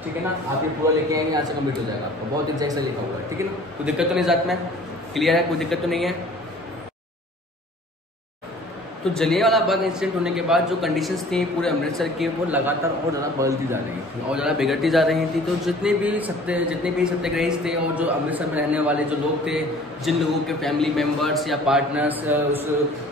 ठीक है ना। आप ये पूरा लेके आएंगे, यहाँ से कंप्लीट हो जाएगा आपका, बहुत एग्जैक्ट से लिखा हुआ है, ठीक है ना। कोई दिक्कत तो नहीं साथ में, क्लियर है, कोई दिक्कत तो नहीं है। तो जलियांवाला बाग इंसिडेंट होने के बाद जो कंडीशंस थी पूरे अमृतसर की, वो लगातार और ज़्यादा बदलती जा रही थी और ज़्यादा बिगड़ती जा रही थी। तो जितने भी सत्याग्रही थे और जो अमृतसर में रहने वाले जो लोग थे, जिन लोगों के फैमिली मेम्बर्स या पार्टनर्स उस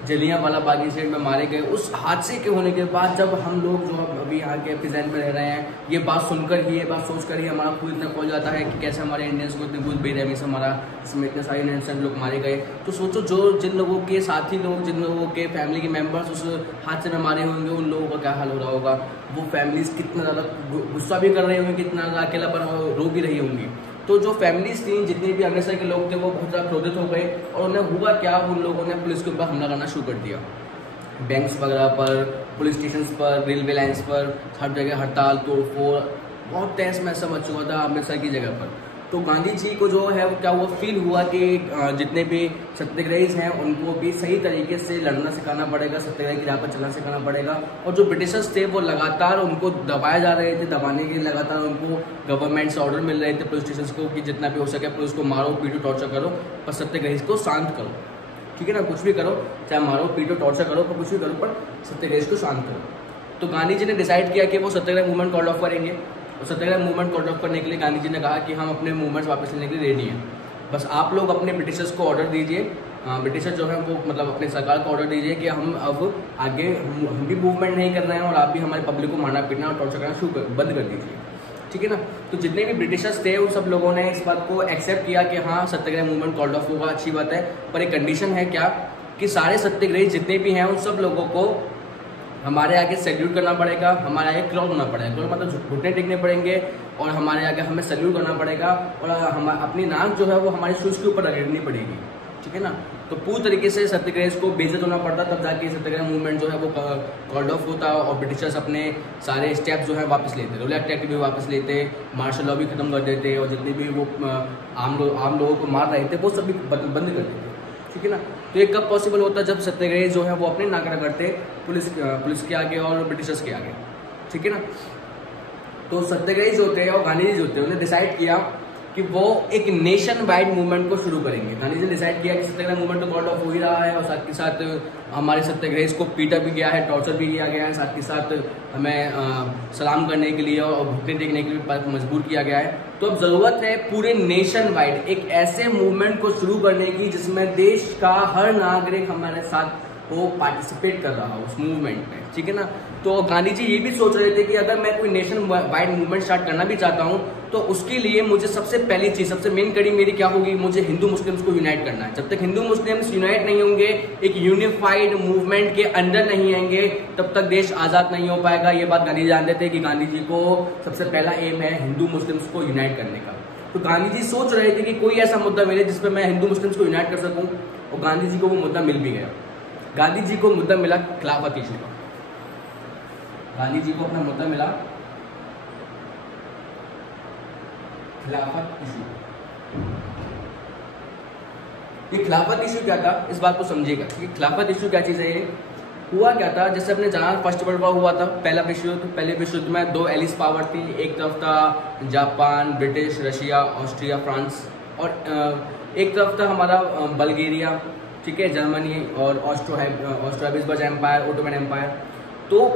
जलियांवाला बाग इंसिडेंट में मारे गए, उस हादसे के होने के बाद जब हम लोग जो अभी यहाँ के फिजाइन में रह रहे हैं, ये बात सुनकर ही, ये बात सोच कर ही हमारा खून इतना खोल जाता है कि कैसे हमारे इंडियंस को इतनी बहुत बेरहमी से हमारा, इसमें इतने सारे इनोसेंट लोग मारे गए। तो सोचो जो जिन लोगों के साथी लोग, जिन लोगों के फैमिली के मेंबर्स उस हादसे में मारे होंगे, उन लोगों का क्या हाल हो रहा होगा। वो फैमिलीज कितना ज़्यादा गुस्सा भी कर रही होंगी, कितना ज़्यादा अकेलापन रो भी रही होंगी। तो जो फैमिलीज थी, जितने भी अमृतसर के लोग थे, वो बहुत ज़्यादा क्रोधित हो गए और उन्हें हुआ क्या, उन लोगों ने पुलिस के ऊपर हमला करना शुरू कर दिया। बैंक्स वगैरह पर, पुलिस स्टेशन पर, रेलवे लाइन्स पर, हर जगह हड़ताल, तोड़फोड़, बहुत तहस महस मच चुका था अमृतसर की जगह पर। तो गांधी जी को जो है वो क्या हुआ, फील हुआ कि जितने भी सत्याग्रही हैं उनको भी सही तरीके से लड़ना सिखाना पड़ेगा, सत्याग्रह की राह पर चलना सिखाना पड़ेगा। और जो ब्रिटिशर्स थे वो लगातार उनको दबाए जा रहे थे, दबाने के लगातार उनको गवर्नमेंट से ऑर्डर मिल रहे थे पुलिस स्टेशन को कि जितना भी हो सके पुलिस को मारो, पीटो, टॉर्चर करो, पर सत्याग्रही को शांत करो, ठीक है ना। कुछ भी करो, चाहे मारो, पीटो, टॉर्चर करो, पर कुछ भी करो, पर सत्याग्रही को शांत करो। तो गांधी जी ने डिसाइड किया कि वो सत्याग्रह मूवमेंट कॉल ऑफ करेंगे। और सत्याग्रह मूवमेंट कॉल ऑफ करने के लिए गांधी जी ने कहा कि हम अपने मूवमेंट्स वापस लेने के लिए रेडी हैं, बस आप लोग अपने ब्रिटिशर्स को ऑर्डर दीजिए, ब्रिटिशर जो है वो मतलब अपने सरकार को ऑर्डर दीजिए कि हम अब आगे हम भी मूवमेंट नहीं कर रहे हैं और आप भी हमारे पब्लिक को मारना पीटना और टॉर्चर करना बंद कर दीजिए, ठीक है ना। तो जितने भी ब्रिटिशर्स थे उन सब लोगों ने इस बात को एक्सेप्ट किया कि हाँ सत्याग्रह मूवमेंट कॉल्ड ऑफ होगा, अच्छी बात है, पर एक कंडीशन है क्या कि सारे सत्याग्रही जितने भी हैं उन सब लोगों को हमारे आगे सैल्यूट करना पड़ेगा, हमारे आगे क्लॉथ होना पड़ेगा, क्लॉथ मतलब घुटने टेकने पड़ेंगे और हमारे आगे हमें सैल्यूट करना पड़ेगा और हम अपनी नाक जो है वो हमारे शूज़ के ऊपर रगड़नी पड़ेगी, ठीक है ना। तो पूरी तरीके से सत्याग्रह को बेइज्जत होना पड़ता, तब जाके सत्याग्रह मूवमेंट जो है वो कॉल्ड ऑफ होता और ब्रिटिशर्स अपने सारे स्टेप्स जो है वापस लेते, रूल एक्ट भी वापस लेते, मार्शल लॉ भी खत्म कर देते और जितने भी वो आम लोगों को मार रहे थे वो सब भी बंद कर देते, ठीक है ना। तो ये कब पॉसिबल होता है, जब सत्याग्रही जो है वो अपने नाक रगड़ते पुलिस के आगे और ब्रिटिशर्स के आगे, ठीक है ना। तो सत्याग्रही जो थे और गांधी जी जो थे उन्होंने डिसाइड किया कि वो एक नेशन वाइड मूवमेंट को शुरू करेंगे। गांधी जी ने डिसाइड किया कि सत्याग्रह मूवमेंट तो कॉल्ड ऑफ हो ही रहा है और साथ के साथ हमारे सत्याग्रही को पीटा भी गया है, टॉर्चर भी किया गया है, साथ के साथ हमें सलाम करने के लिए और घुटने टेकने के लिए मजबूर किया गया है। तो अब जरूरत है पूरे नेशन वाइड एक ऐसे मूवमेंट को शुरू करने की जिसमें देश का हर नागरिक हमारे साथ वो पार्टिसिपेट कर रहा हो उस मूवमेंट में, ठीक है ना। तो गांधी जी ये भी सोच रहे थे कि अगर मैं कोई नेशन वाइड मूवमेंट स्टार्ट करना भी चाहता हूं तो उसके लिए मुझे सबसे पहली चीज, सबसे मेन कड़ी मेरी क्या होगी, मुझे हिंदू मुस्लिम्स को यूनाइट करना है। जब तक हिंदू मुस्लिम्स यूनाइट नहीं होंगे, एक यूनिफाइड मूवमेंट के अंदर नहीं आएंगे, तब तक देश आजाद नहीं हो पाएगा। ये बात गांधी जी जानते थे कि गांधी जी को सबसे पहला एम है हिंदू मुस्लिम्स को यूनाइट करने का। तो गांधी जी सोच रहे थे कि कोई ऐसा मुद्दा मिले जिसपे मैं हिंदू मुस्लिम्स को यूनाइट कर सकूं, और गांधी जी को वो मुद्दा मिल भी गया। गांधी जी को मुद्दा मिला खिलाफत इशू का। गांधी जी को अपना मुद्दा मिला खिलाफत इशू। ये खिलाफत इशू क्या था, इस बात को समझिएगा कि खिलाफत इशू क्या चीज है। ये हुआ क्या था, जैसे अपने जाना फर्स्ट वर्ल्ड वॉर हुआ था, पहला विश्व युद्ध। पहले विश्व युद्ध में दो एलिस पावर थी, एक तरफ था Japan, British, Russia, Austria, France, और एक तरफ था हमारा बल्गेरिया, ठीक है, जर्मनी और ऑस्ट्रो-हबिसबर्ग एम्पायर, ओटोमन एम्पायर। तो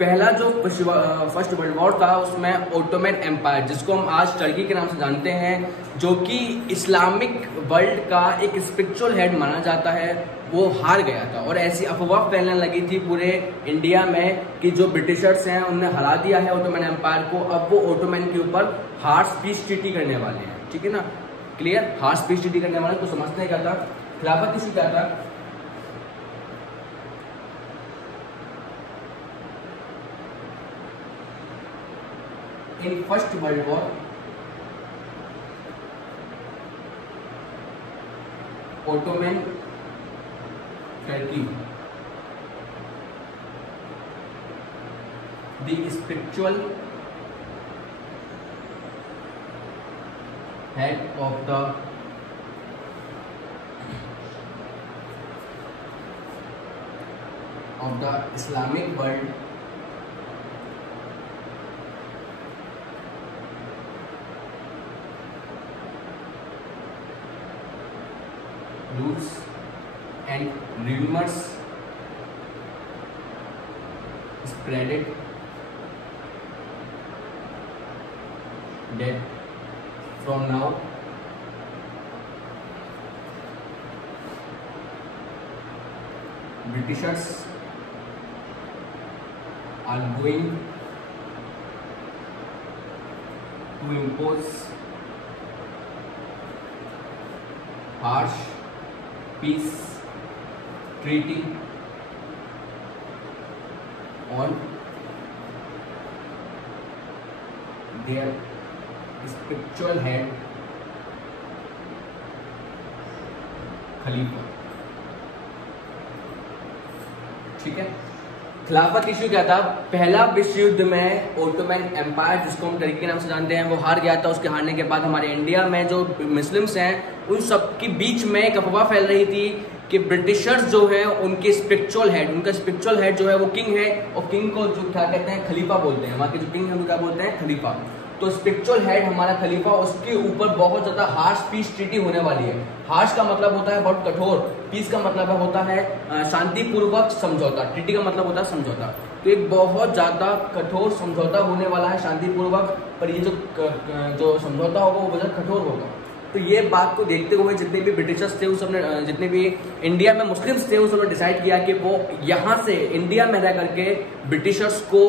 पहला जो फर्स्ट वर्ल्ड वॉर था उसमें ओटोमन एम्पायर, जिसको हम आज टर्की के नाम से जानते हैं, जो कि इस्लामिक वर्ल्ड का एक स्पिरिचुअल हेड माना जाता है, वो हार गया था। और ऐसी अफवाह फैलने लगी थी पूरे इंडिया में कि जो ब्रिटिशर्स हैं उन्हें हरा दिया है ओटोमन एम्पायर को, अब वो ओटोमन के ऊपर हार्श पीस ट्रीटी करने वाले हैं, ठीक है ना, क्लियर। हार्श पीस ट्रीटी करने वाले, तो समझते हैं क्या था खिलाफत इशू क्या था। In first world war Ottoman Turkey the spiritual head of the Islamic world rules and rumors spreaded that from now Britishers are going to impose harsh peace treaty on their spiritual head खलीफा। ठीक है, खिलाफत issue क्या था? पहला विश्व युद्ध में Ottoman empire, जिसको हम टर्की के नाम से जानते हैं, वो हार गया था। उसके हारने के बाद हमारे इंडिया में जो मुस्लिम्स हैं उन सब के बीच में एक अफवाह फैल रही थी कि ब्रिटिशर्स जो है उनके स्पिरिचुअल हेड, उनका स्पिरिचुअल हेड जो है वो किंग है, और किंग को जो क्या कहते हैं, खलीफा बोलते हैं। वहाँ के जो किंग है वो क्या बोलते हैं? खलीफा। तो स्पिरिचुअल हेड हमारा खलीफा, उसके ऊपर बहुत ज्यादा हार्श पीस ट्रीटी होने वाली है। हार्श का मतलब होता है बहुत कठोर, पीस का मतलब होता है शांतिपूर्वक समझौता, ट्रीटी का मतलब होता है समझौता। तो एक बहुत ज्यादा कठोर समझौता होने वाला है शांतिपूर्वक, पर ये जो समझौता होगा वो बहुत कठोर होगा। तो ये बात को देखते हुए जितने भी ब्रिटिशर्स थे उस सबने, जितने भी इंडिया में मुस्लिम्स थे उन सबने डिसाइड किया कि वो यहाँ से इंडिया में रह करके ब्रिटिशर्स को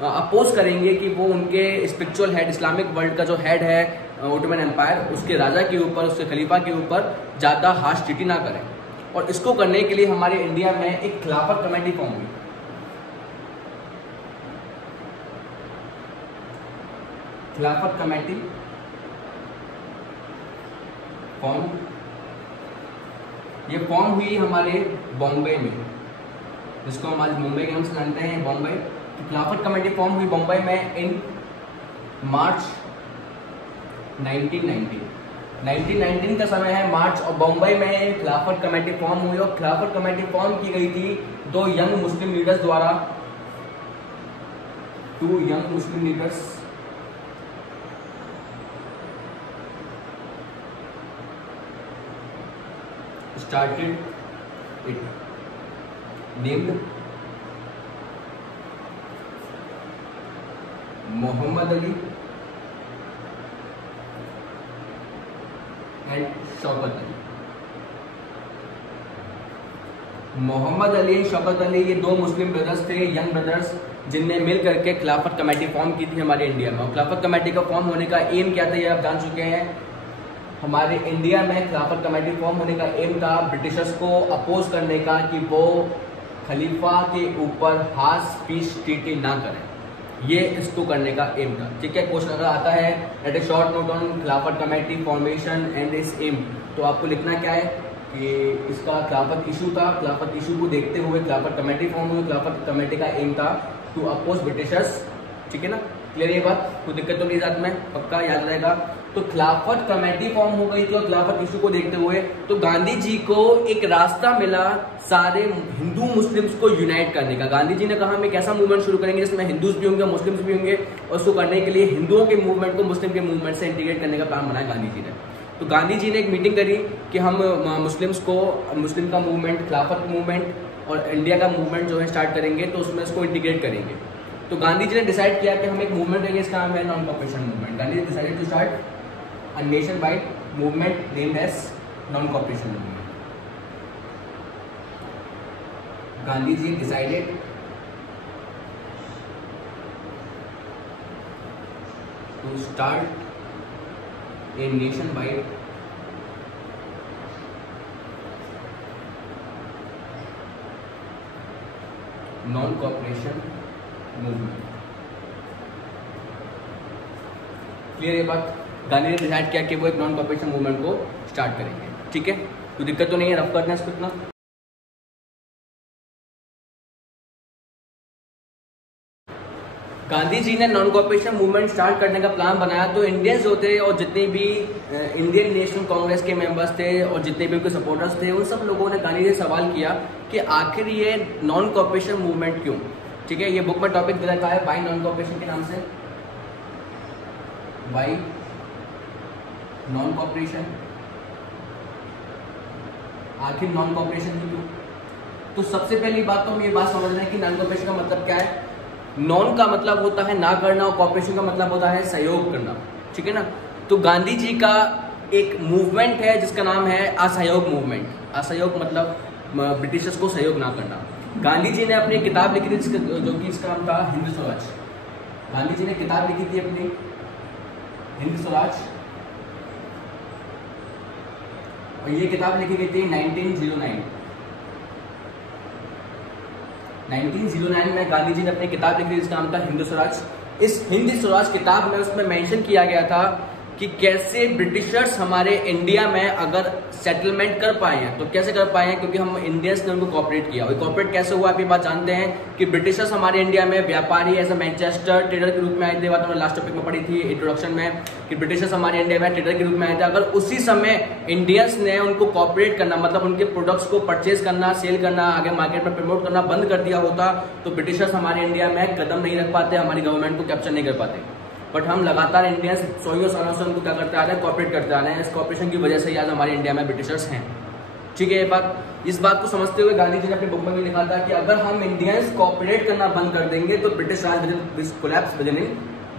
अपोज करेंगे कि वो उनके स्पिरिचुअल हेड, इस्लामिक वर्ल्ड का जो हेड है ओटोमन एम्पायर, उसके राजा के ऊपर, उसके खलीफा के ऊपर ज़्यादा हार्श ट्रीटी ना करें। और इसको करने के लिए हमारे इंडिया में एक खिलाफत कमेटी फॉर्म हुई। खिलाफत कमेटी फॉर्म, ये फॉर्म हुई हमारे बॉम्बे में, जिसको हम आज मुंबई के नाम से जानते हैं, बॉम्बे। खिलाफत कमेटी फॉर्म हुई बॉम्बे में इन मार्च 1919 का समय है, मार्च, और बॉम्बे में खिलाफत कमेटी फॉर्म हुई। और खिलाफत कमेटी फॉर्म की गई थी दो यंग मुस्लिम लीडर्स द्वारा, two young Muslim leaders, started it, named Mohammad Ali and Shaukat Ali. Mohammad Ali, Shaukat Ali, ये दो मुस्लिम ब्रदर्स थे, यंग ब्रदर्स, जिनने मिल करके खिलाफत कमेटी फॉर्म की थी हमारे इंडिया में। और खिलाफत कमेटी का फॉर्म होने का एम क्या था ये आप जान चुके हैं। हमारे इंडिया में खिलाफत कमेटी फॉर्म होने का एम था ब्रिटिशर्स को अपोज करने का, कि वो खलीफा के ऊपर हार्श पीस ट्रीटी ना करें। ये इसको करने का एम था। ठीक है, क्वेश्चन अगर आता है at a short note on Khilafat committee formation and its aim, तो आपको लिखना क्या है कि इसका खिलाफत इशू था। खिलाफत इशू को देखते हुए खिलाफत कमेटी फॉर्म हुई। खिलाफत कमेटी का एम था टू अपोज ब्रिटिशर्स। ठीक है ना, क्लियर ये बात? कोई दिक्कत तो नहीं जात में, पक्का याद रहेगा। तो खिलाफत कमेटी फॉर्म हो गई थी और खिलाफत इशू को देखते हुए तो गांधी जी को एक रास्ता मिला सारे हिंदू मुस्लिम्स को यूनाइट करने का। गांधी जी ने कहा हम एक ऐसा मूवमेंट शुरू करेंगे जिसमें हिंदूज भी होंगे, मुस्लिम्स भी होंगे, और उसको करने के लिए हिंदुओं के मूवमेंट को मुस्लिम के मूवमेंट से इंटीग्रेट करने का प्लान बनाया गांधी जी ने। तो गांधी जी ने एक मीटिंग करी कि हम मुस्लिम्स को, मुस्लिम का मूवमेंट, खिलाफत मूवमेंट और इंडिया का मूवमेंट जो है स्टार्ट करेंगे, तो उसमें इसको इंटीग्रेट करेंगे। तो गांधी जी ने डिसाइड किया कि हम एक मूवमेंट देंगे, इसका नाम है non cooperation movement. Gandhi ji decided to start a nationwide movement named as non-cooperation movement. Gandhi ji decided to start a nationwide non-cooperation movement. Clear ये बात? गांधी ने डिसाइड किया कि वो एक नॉन कॉपरेशन मूवमेंट को स्टार्ट करेंगे। ठीक है, कोई दिक्कत तो नहीं है, रफ करना है इसको इतना। गांधी जी ने नॉन कॉपरेशन मूवमेंट स्टार्ट करने का प्लान बनाया। तो इंडियंस जो थे और जितने भी इंडियन नेशनल कांग्रेस के मेंबर्स थे और जितने भी उनके सपोर्टर्स थे, उन सब लोगों ने गांधी जी से सवाल किया कि आखिर ये नॉन कॉपरेशन मूवमेंट क्यों। ठीक है, ये बुक में टॉपिक दे रखा है बाई नॉन कॉपरेशन के नाम से, बाई नॉन कॉपरेशन आखिर नॉन कॉपरेशन की क्यों? तो सबसे पहली बात तो हम ये बात समझ रहे हैं कि नॉन कॉपरेशन का मतलब क्या है। नॉन का मतलब होता है ना करना और कॉपरेशन का मतलब होता है सहयोग करना, ठीक है ना। तो गांधी जी का एक मूवमेंट है जिसका नाम है असहयोग मूवमेंट। असहयोग मतलब ब्रिटिशर्स को सहयोग ना करना। गांधी जी ने अपनी किताब लिखी थी जो कि इसका नाम था हिंद स्वराज। गांधी जी ने किताब लिखी थी अपनी हिंद स्वराज, और ये किताब लिखी गई थी 1909। 1909 में गांधी जी ने अपनी किताब लिखी थी जिसका नाम था हिंद स्वराज। इस हिंद स्वराज किताब में उसमें मेंशन किया गया था कि कैसे ब्रिटिशर्स हमारे इंडिया में अगर सेटलमेंट कर पाए हैं तो कैसे कर पाए हैं, क्योंकि हम इंडियंस ने उनको कॉपरेट किया। और कॉपरेट कैसे हुआ आप ये बात जानते हैं कि ब्रिटिशर्स हमारे इंडिया में व्यापारी एज अ मैनचेस्टर ट्रेडर के रूप में आए थे। बात हमने लास्ट टॉपिक में पढ़ी थी इंट्रोडक्शन में कि ब्रिटिशर्स हमारे इंडिया में ट्रेडर के रूप में आए थे। अगर उसी समय इंडियंस ने उनको कॉपरेट करना मतलब उनके प्रोडक्ट्स को परचेज करना, सेल करना, आगे मार्केट में प्रमोट करना बंद कर दिया होता तो ब्रिटिशर्स हमारे इंडिया में कदम नहीं रख पाते, हमारी गवर्नमेंट को कैप्चर नहीं कर पाते। बट हम लगातार इंडियंस 100 सालों से उनको क्या करते आ रहे हैं, कॉपरेट करते आ रहे हैं। इस कॉपरेशन की वजह से आज हमारे इंडिया में ब्रिटिशर्स हैं, ठीक है। ये बात, इस बात को समझते हुए गांधी जी ने अपनी बुक में भी लिखा था कि अगर हम इंडियंस कॉपरेट करना बंद कर देंगे तो British Raj will collapse with in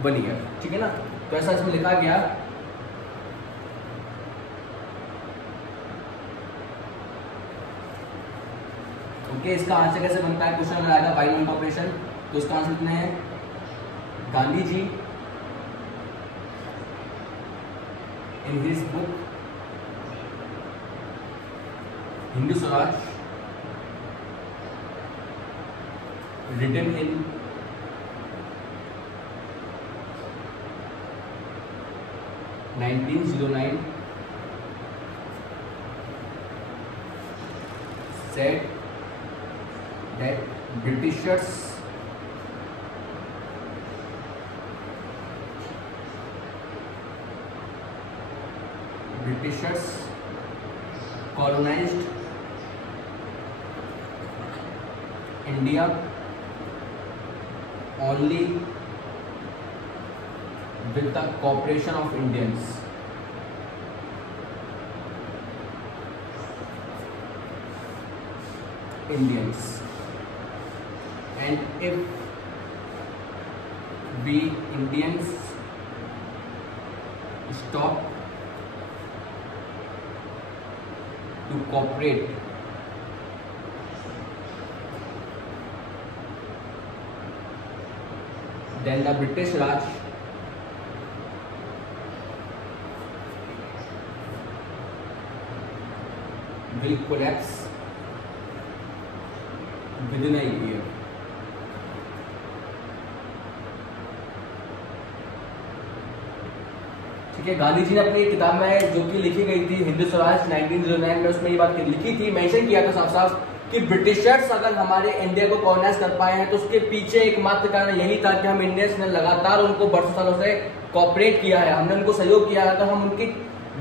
1 year, ठीक है ना। तो ऐसा इसमें लिखा गया। ओके, इसका आंसर कैसे बनता है, क्वेश्चन अगर आएगा बाय नॉन कॉपरेशन तो इसका आंसर लिखना है Gandhi ji in his book Hindu Swaraj written in 1909 said that Britishers colonized India only with the cooperation of Indians. And if we Indians stop to cooperate, then the British Raj will collapse within a year. ठीक है, गांधी जी ने अपनी किताब में जो कि लिखी गई थी हिंद स्वराज 1909 में उसमें ये बात लिखी थी, मेंशन किया था साफ साफ कि ब्रिटिशर्स अगर हमारे इंडिया को कॉलोनाइज कर पाए हैं तो उसके पीछे एकमात्र कारण यही था कि हम इंडियंस ने लगातार उनको बरसों सालों से कॉपरेट किया है, हमने उनको सहयोग किया है। अगर हम उनकी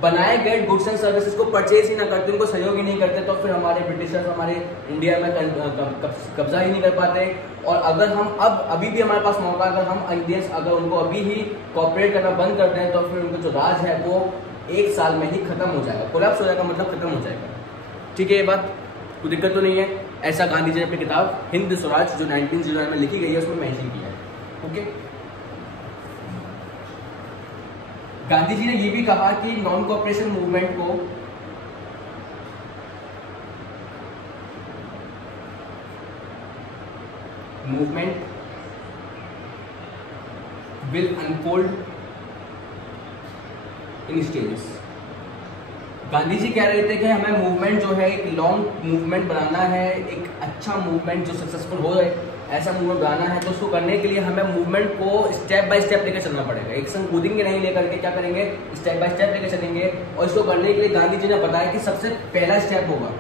बनाए गए गुड्स एंड सर्विसेज को परचेज ही ना करते, उनको सहयोग ही नहीं करते तो फिर हमारे ब्रिटिशर्स हमारे इंडिया में कब्जा ही नहीं कर पाते। और अगर हम अभी भी हमारे पास मौका, अगर हम इंडियंस अगर उनको अभी ही कॉपरेट करना बंद कर दें तो फिर उनका जो राज है वो 1 साल में ही खत्म हो जाएगा, कोलैप्स हो जाएगा, मतलब खत्म हो जाएगा, ठीक है। ये बात कोई दिक्कत तो नहीं है। ऐसा गांधी जी ने अपनी किताब हिंद स्वराज जो 1909 में लिखी गई है उसमें मेंशन किया है, ओके। गांधी जी ने ये भी कहा कि नॉन कॉपरेशन मूवमेंट को will unfold in stages। Gandhi ji कह रहे थे कि हमें मूवमेंट जो है एक लॉन्ग मूवमेंट बनाना है, एक अच्छा मूवमेंट जो सक्सेसफुल हो जाए ऐसा मूवमेंट बनाना है। तो उसको करने के लिए हमें मूवमेंट को स्टेप बाय स्टेप लेकर चलना पड़ेगा, एक संग कूदेंगे नहीं, लेकर के क्या करेंगे, स्टेप बाय स्टेप लेकर चलेंगे। और इसको करने के लिए गांधी जी ने बताया कि सबसे पहला स्टेप होगा,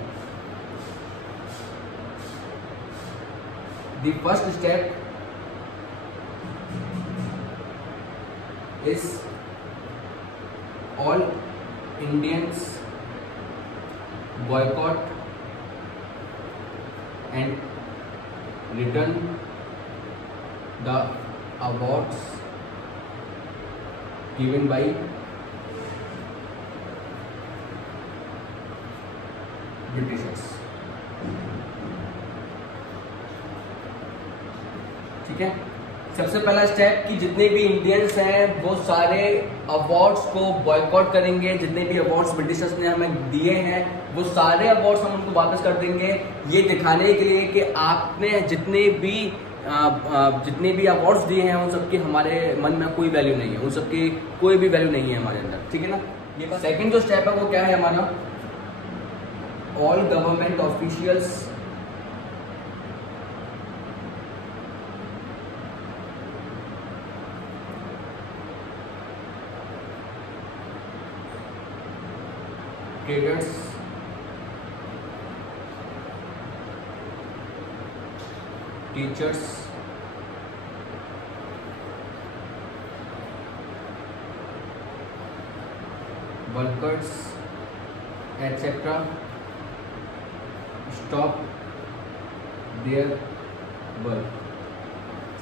the first step is all Indians boycott and return the awards given by Britishers. ठीक है, सबसे पहला स्टेप कि जितने भी इंडियंस हैं वो सारे अवार्ड्स को बॉयकॉट करेंगे। जितने भी अवार्ड्स ब्रिटिशर्स ने हमें दिए हैं वो सारे अवार्ड्स हम उनको वापस कर देंगे, ये दिखाने के लिए कि आपने जितने भी अवार्ड्स दिए हैं उन सबकी हमारे मन में कोई वैल्यू नहीं है, उन सबकी कोई भी वैल्यू नहीं है हमारे अंदर। ठीक है ना। ये सेकंड जो स्टेप है वो क्या है हमारा, all government officials traders teachers workers etc stop their work।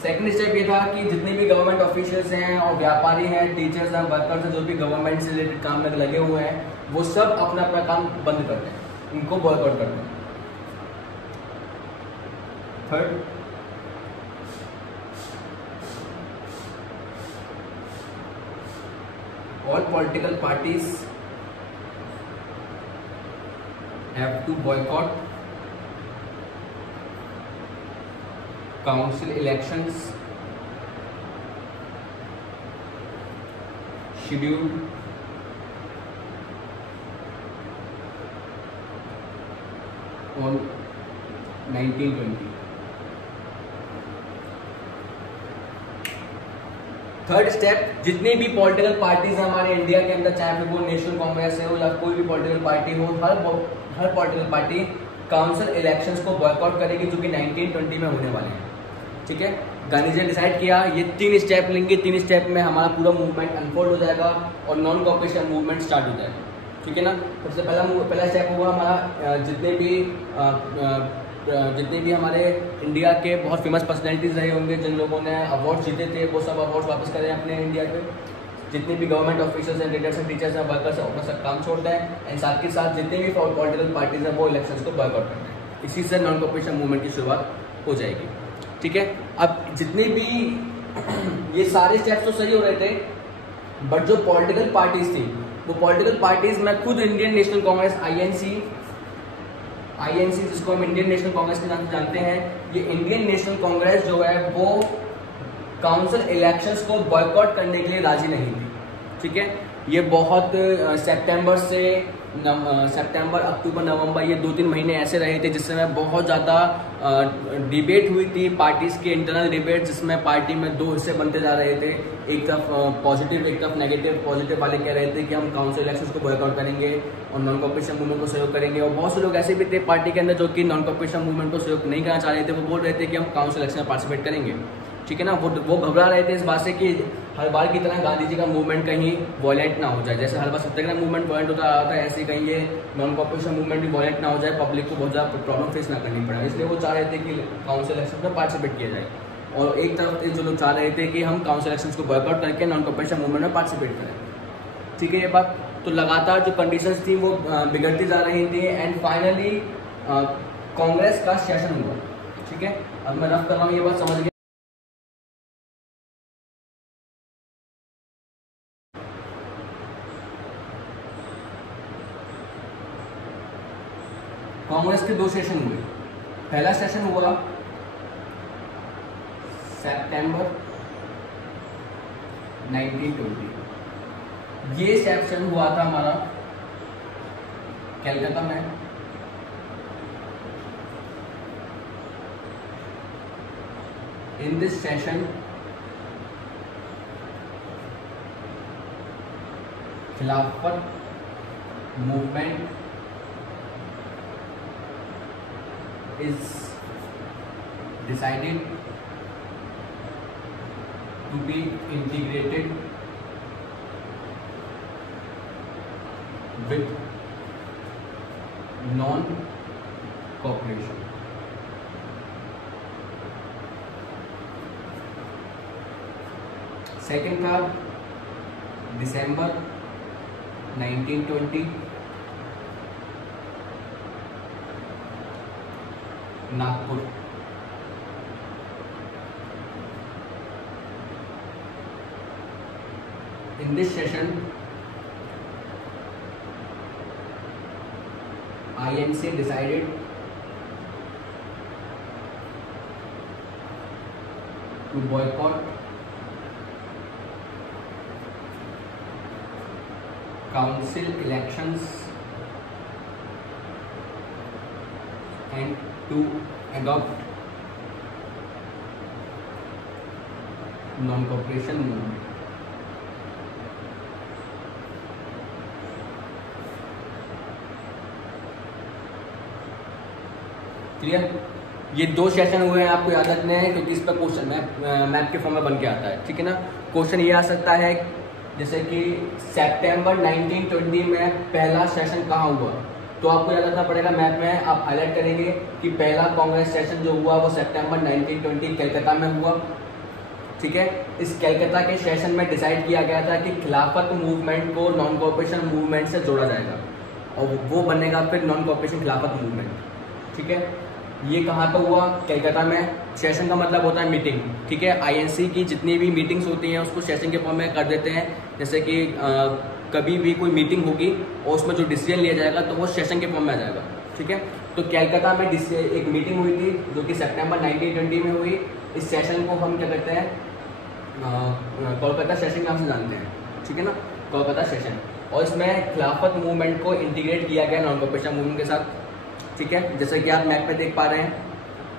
Second step ये था कि जितने भी गवर्नमेंट ऑफिशियल्स हैं और व्यापारी हैं, टीचर्स हैं, वर्कर्स हैं, जो भी गवर्नमेंट से रिलेटेड काम में लगे हुए हैं वो सब अपना अपना काम बंद कर दें, इनको बॉयकॉट कर दें। Third, all political parties have to boycott council elections scheduled on 1920। Third step, जितने भी पॉलिटिकल पार्टीज हैं हमारे इंडिया के अंदर, चाहे फिर वो नेशनल कांग्रेस हो या कोई भी पॉलिटिकल पार्टी हो, हर पॉलिटिकल पार्टी काउंसिल इलेक्शंस को बॉयकॉट करेगी जो कि 1920 में होने वाले हैं। ठीक है, गांधी जी ने डिसाइड किया ये 3 स्टेप लेंगे, 3 स्टेप में हमारा पूरा मूवमेंट अनफोल्ड हो जाएगा और नॉन कॉपरेशन मूवमेंट स्टार्ट हो जाएगा। ठीक है ना। सबसे पहला स्टेप हुआ हमारा जितने भी हमारे इंडिया के बहुत फेमस पर्सनैलिटीज रहे होंगे, जिन लोगों ने अवार्ड जीते थे, वो सब अवार्ड वापस करें अपने इंडिया के। जितने भी गवर्नमेंट ऑफिसर्स हैं, लीडर्स हैं, टीचर्स हैं, वर्कर्स हैं, अपना सब काम छोड़ दें एंड साथ के साथ जितने भी पॉलिटिकल पार्टीज हैं वो इलेक्शंस को बॉयकॉट कर दें। इसी से नॉन कॉपरेशन मूवमेंट की शुरुआत हो जाएगी। ठीक है, अब जितने भी ये सारे स्टेप्स तो सही हो रहे थे, बट जो पॉलिटिकल पार्टीज थी वो पॉलिटिकल पार्टीज, मैं खुद इंडियन नेशनल कांग्रेस आईएनसी जिसको हम इंडियन नेशनल कांग्रेस के नाम से जानते हैं, ये इंडियन नेशनल कांग्रेस जो है वो काउंसिल इलेक्शंस को बॉयकॉट करने के लिए राजी नहीं थी। ठीक है, ये बहुत सितंबर, अक्टूबर, नवंबर, ये 2-3 महीने ऐसे रहे थे जिसमें बहुत ज़्यादा डिबेट हुई थी, पार्टीज के इंटरनल डिबेट, जिसमें पार्टी में 2 हिस्से बनते जा रहे थे, एक तरफ पॉजिटिव, एक तरफ नेगेटिव। पॉजिटिव वाले कह रहे थे कि हम काउंसिल इलेक्शंस को बॉयकॉट करेंगे और नॉन कॉपरेशन मूवमेंट को सहयोग करेंगे, और बहुत से लोग ऐसे भी थे पार्टी के अंदर जो कि नॉन कॉपरेशन मूवमेंट को सहयोग नहीं करना चाह रहे थे, वो बोल रहे थे कि हम काउंसिल इलेक्शन में पार्टिसिपेट करेंगे। ठीक है ना, वो घबरा रहे थे इस बात से कि हर बार की तरह गांधी जी का मूवमेंट कहीं वॉयलेंट ना हो जाए, जैसे हर बार सत्याग्रह मूवमेंट वॉयलेंट होता रहा था, ऐसे कहीं ये नॉन कॉपरेशन मूवमेंट भी वॉयलेंट ना हो जाए, पब्लिक को बहुत ज़्यादा प्रॉब्लम फेस ना करनी पड़े, इसलिए वो चाह रहे थे कि काउंसिल इलेक्शन में पार्टिसिपेट किया जाए। और एक तरफ जो लोग चाह रहे थे कि हम काउंसिल इलेक्शन को बॉयकॉट करके नॉन कॉपरेशन मूवमेंट में पार्टिसिपेट करें। ठीक है, ये बात तो लगातार जो कंडीशंस थी वो बिगड़ती जा रही थी एंड फाइनली कांग्रेस का सेशन हुआ। ठीक है, अब मैं रफ कर रहा हूँ, ये बात समझ गए। कांग्रेस के 2 सेशन हुए। पहला सेशन हुआ सितंबर 1920। ये सेशन हुआ था हमारा कलकत्ता में। इन दिस सेशन खिलाफत movement is decided to be integrated with non-cooperation। Second था दिसंबर 1920। Nagpur. In this session, INC decided to boycott council elections and to adopt non-cooperation movement। Clear? ये 2 सेशन हुए हैं, आपको याद रखने हैं क्योंकि इस पर क्वेश्चन मैप के फॉर्म में बन के आता है, ठीक है ना। क्वेश्चन ये आ सकता है जैसे कि सितंबर 1920 में पहला सेशन कहाँ हुआ, तो आपको याद रखना पड़ेगा। मैप में आप हाईलाइट करेंगे कि पहला कांग्रेस सेशन जो हुआ वो सितंबर 1920 कलकत्ता में हुआ, ठीक है। इस कलकत्ता के सेशन में डिसाइड किया गया था कि खिलाफत मूवमेंट को नॉन कोऑपरेशन मूवमेंट से जोड़ा जाएगा और वो बनेगा फिर नॉन कोऑपरेशन खिलाफत मूवमेंट, ठीक है। ये कहाँ पर हुआ? कलकत्ता में। सेशन का मतलब होता है मीटिंग, ठीक है। आईएनसी की जितनी भी मीटिंग्स होती हैं उसको सेशन के फॉर्म में कर देते हैं। जैसे कि कभी भी कोई मीटिंग होगी और उसमें जो डिसीजन लिया जाएगा तो वो सेशन के फॉर्म में आ जाएगा, ठीक है। तो कलकत्ता में एक मीटिंग हुई थी जो कि सितंबर 1920 में हुई। इस सेशन को हम क्या कहते हैं, कोलकाता सेशन के नाम से जानते हैं, ठीक है ना, कोलकाता सेशन। और इसमें खिलाफत मूवमेंट को इंटीग्रेट किया गया नॉन कोऑपरेशन मूवमेंट के साथ, ठीक है। जैसे कि आप मैप में देख पा रहे हैं,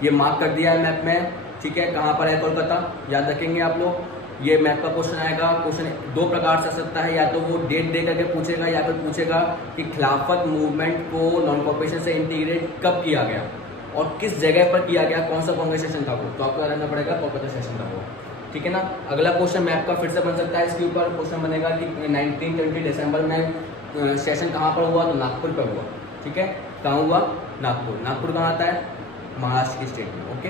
ये मार्क कर दिया है मैप में, ठीक है। कहाँ पर है कोलकाता, याद रखेंगे आप लोग। ये मैप का क्वेश्चन आएगा। क्वेश्चन 2 प्रकार से आ सकता है, या तो वो डेट दे करके पूछेगा या फिर पूछेगा कि खिलाफत मूवमेंट को नॉन कोऑपरेशन से इंटीग्रेट कब किया गया और किस जगह पर किया गया, कौन सा कांग्रेस सेशन था वो, तो आपको याद रखना पड़ेगा कोलकाता सेशन था वो, ठीक है ना। अगला क्वेश्चन मैप का फिर से बन सकता है। इसके ऊपर क्वेश्चन बनेगा कि 1920 दिसंबर में सेशन कहाँ पर हुआ, तो नागपुर पर हुआ, ठीक है। कहाँ हुआ? नागपुर। नागपुर कहाँ आता है? महाराष्ट्र की स्टेट में, ओके।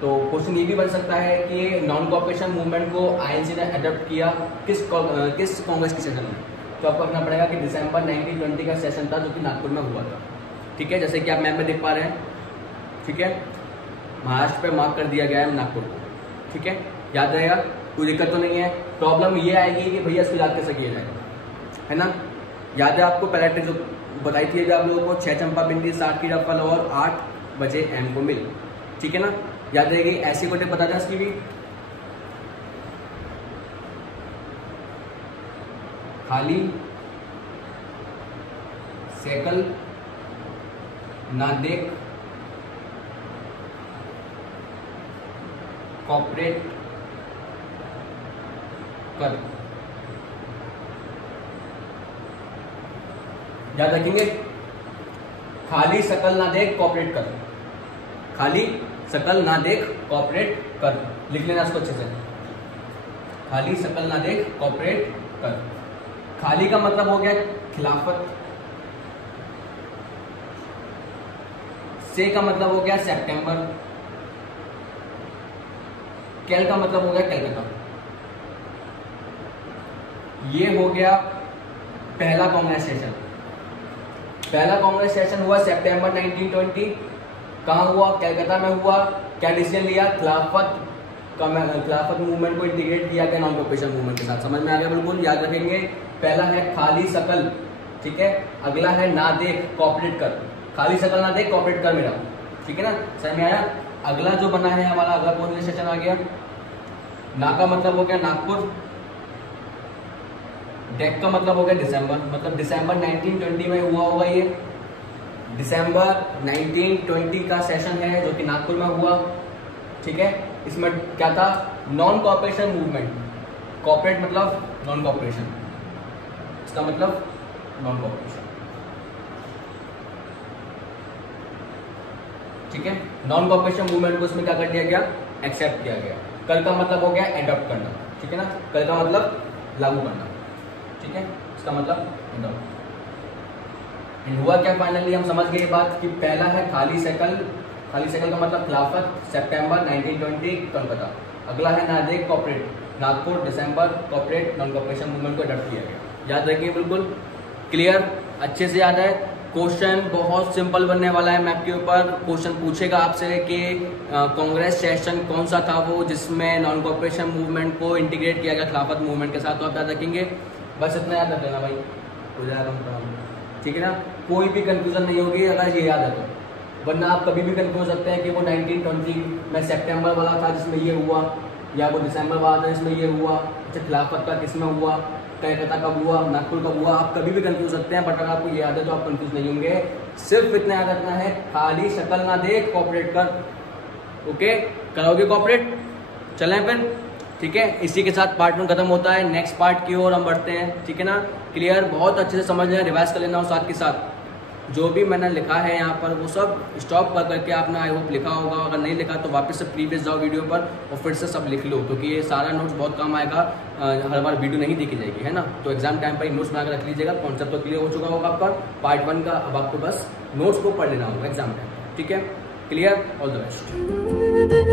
तो क्वेश्चन ये भी बन सकता है कि नॉन कोऑपरेशन मूवमेंट को आईएनसी ने अडॉप्ट किया किस कांग्रेस के सेशन में, तो आपको रखना पड़ेगा कि दिसंबर 1920 का सेशन था जो कि नागपुर में हुआ था, ठीक है। जैसे कि आप मैप में देख पा रहे हैं, ठीक है। महाराष्ट्र पे मार्क कर दिया गया है नागपुर को, ठीक है। याद रहेगा, कोई दिक्कत तो नहीं है। प्रॉब्लम ये आएगी कि भैया इसको याद कैसे किया जाएगा, है ना। याद है आपको पहले जो बताई थी आप लोगों को, 6 चंपा बिंदी 60 की रफल और 8 बजे एम को मिल, ठीक है ना। याद रहेगी। ऐसी कोटे पता था इसकी भी, खाली सेकल ना देख कॉपरेट कर। याद रखेंगे, खाली शकल ना देख कॉपरेट कर, खाली शकल ना देख कॉपरेट कर, लिख लेना इसको अच्छे से। खाली शकल ना देख कॉपरेट कर। खाली का मतलब हो गया खिलाफत, से का मतलब हो गया सितंबर, कैल का मतलब हो गया कलकत्ता। ये हो गया पहला कांग्रेस सेशन। पहला कांग्रेस सेशन हुआ सितंबर 1920। कहाँ हुआ? कलकत्ता में हुआ। क्या डिसीजन लिया? खिलाफत मूवमेंट को इंटीग्रेट किया गया नॉन कोऑपरेशन मूवमेंट के साथ। समझ में आ गया? बिल्कुल याद रखेंगे। पहला है खाली शकल, ठीक है। अगला है ना देख कॉपरेट कर। खाली शकल ना देख कॉपरेट कर मेरा, ठीक है ना। समझ में आया? अगला जो बना है हमारा, अगला कौन सा सेशन आ गया? ना का मतलब हो गया नागपुर, डेक का मतलब हो गया दिसंबर, मतलब दिसंबर 1920 में हुआ होगा ये। दिसंबर 1920 का सेशन है जो कि नागपुर में हुआ, ठीक है। इसमें क्या था? Non cooperation movement. कॉपरेट मतलब नॉन कोऑपरेशन, इसका मतलब नॉन कोऑपरेशन, ठीक है। नॉन कोऑपरेशन मूवमेंट को इसमें क्या कर दिया गया? एक्सेप्ट किया गया। कल का मतलब हो गया एडॉप्ट करना, ठीक है ना। कल का मतलब लागू करना, ठीक है। इसका मतलब एडॉप्ट। हुआ क्या फाइनली? हम समझ गए ये बात कि पहला है खाली साइकिल। खाली साइकिल का मतलब खिलाफत, सितंबर 1920 कोलकाता। अगला है ना देख कॉपरेट, नागपुर, दिसंबर, कॉपरेट नॉन कोऑपरेशन मूवमेंट को अडॉप्ट किया गया। याद रखिए, बिल्कुल क्लियर, अच्छे से याद है। क्वेश्चन बहुत सिंपल बनने वाला है। मैप के ऊपर क्वेश्चन पूछेगा आपसे कि कांग्रेस सेशन कौन सा था वो जिसमें नॉन कॉर्पोरेशन मूवमेंट को इंटीग्रेट किया गया खिलाफत मूवमेंट के साथ। तो आप याद रखेंगे, बस इतना याद रख लेना भाई, हो जाएगा, ठीक है ना। कोई भी कंफ्यूजन नहीं होगी अगर ये याद है तो, वरना आप कभी भी कंफ्यूज सकते हैं कि वो 1920 में सितंबर वाला था जिसमें ये हुआ, या वो दिसंबर वाला था जिसमें ये हुआ, अच्छा खिलाफत का किसमें हुआ, कलकत्ता कब हुआ, नागपुर कब हुआ। आप कभी भी कंफ्यूज सकते हैं, बट अगर आपको ये याद है तो आप कंफ्यूज नहीं होंगे। सिर्फ इतना याद रखना है, खाली शक्ल ना देख, कॉपरेट कर। ओके, करोगे कॉपरेट? चलें फिर, ठीक है। इसी के साथ पार्ट 1 खत्म होता है। नेक्स्ट पार्ट की ओर हम बढ़ते हैं, ठीक है ना। क्लियर? बहुत अच्छे से समझ लेना, रिवाइज कर लेना, और साथ के साथ जो भी मैंने लिखा है यहाँ पर वो सब स्टॉप कर करके आपने आई होप लिखा होगा। अगर नहीं लिखा तो वापस से प्रीवियस जाओ वीडियो पर और फिर से सब लिख लो, क्योंकि ये सारा नोट्स बहुत काम आएगा। हर बार वीडियो नहीं देखी जाएगी, है ना। तो एग्जाम टाइम पर नोट्स बनाकर रख लीजिएगा। कॉन्सेप्ट तो क्लियर हो चुका होगा आपका पार्ट 1 का। अब आपको बस नोट्स को पढ़ लेना होगा एग्जाम टाइम, ठीक है। क्लियर? All the best.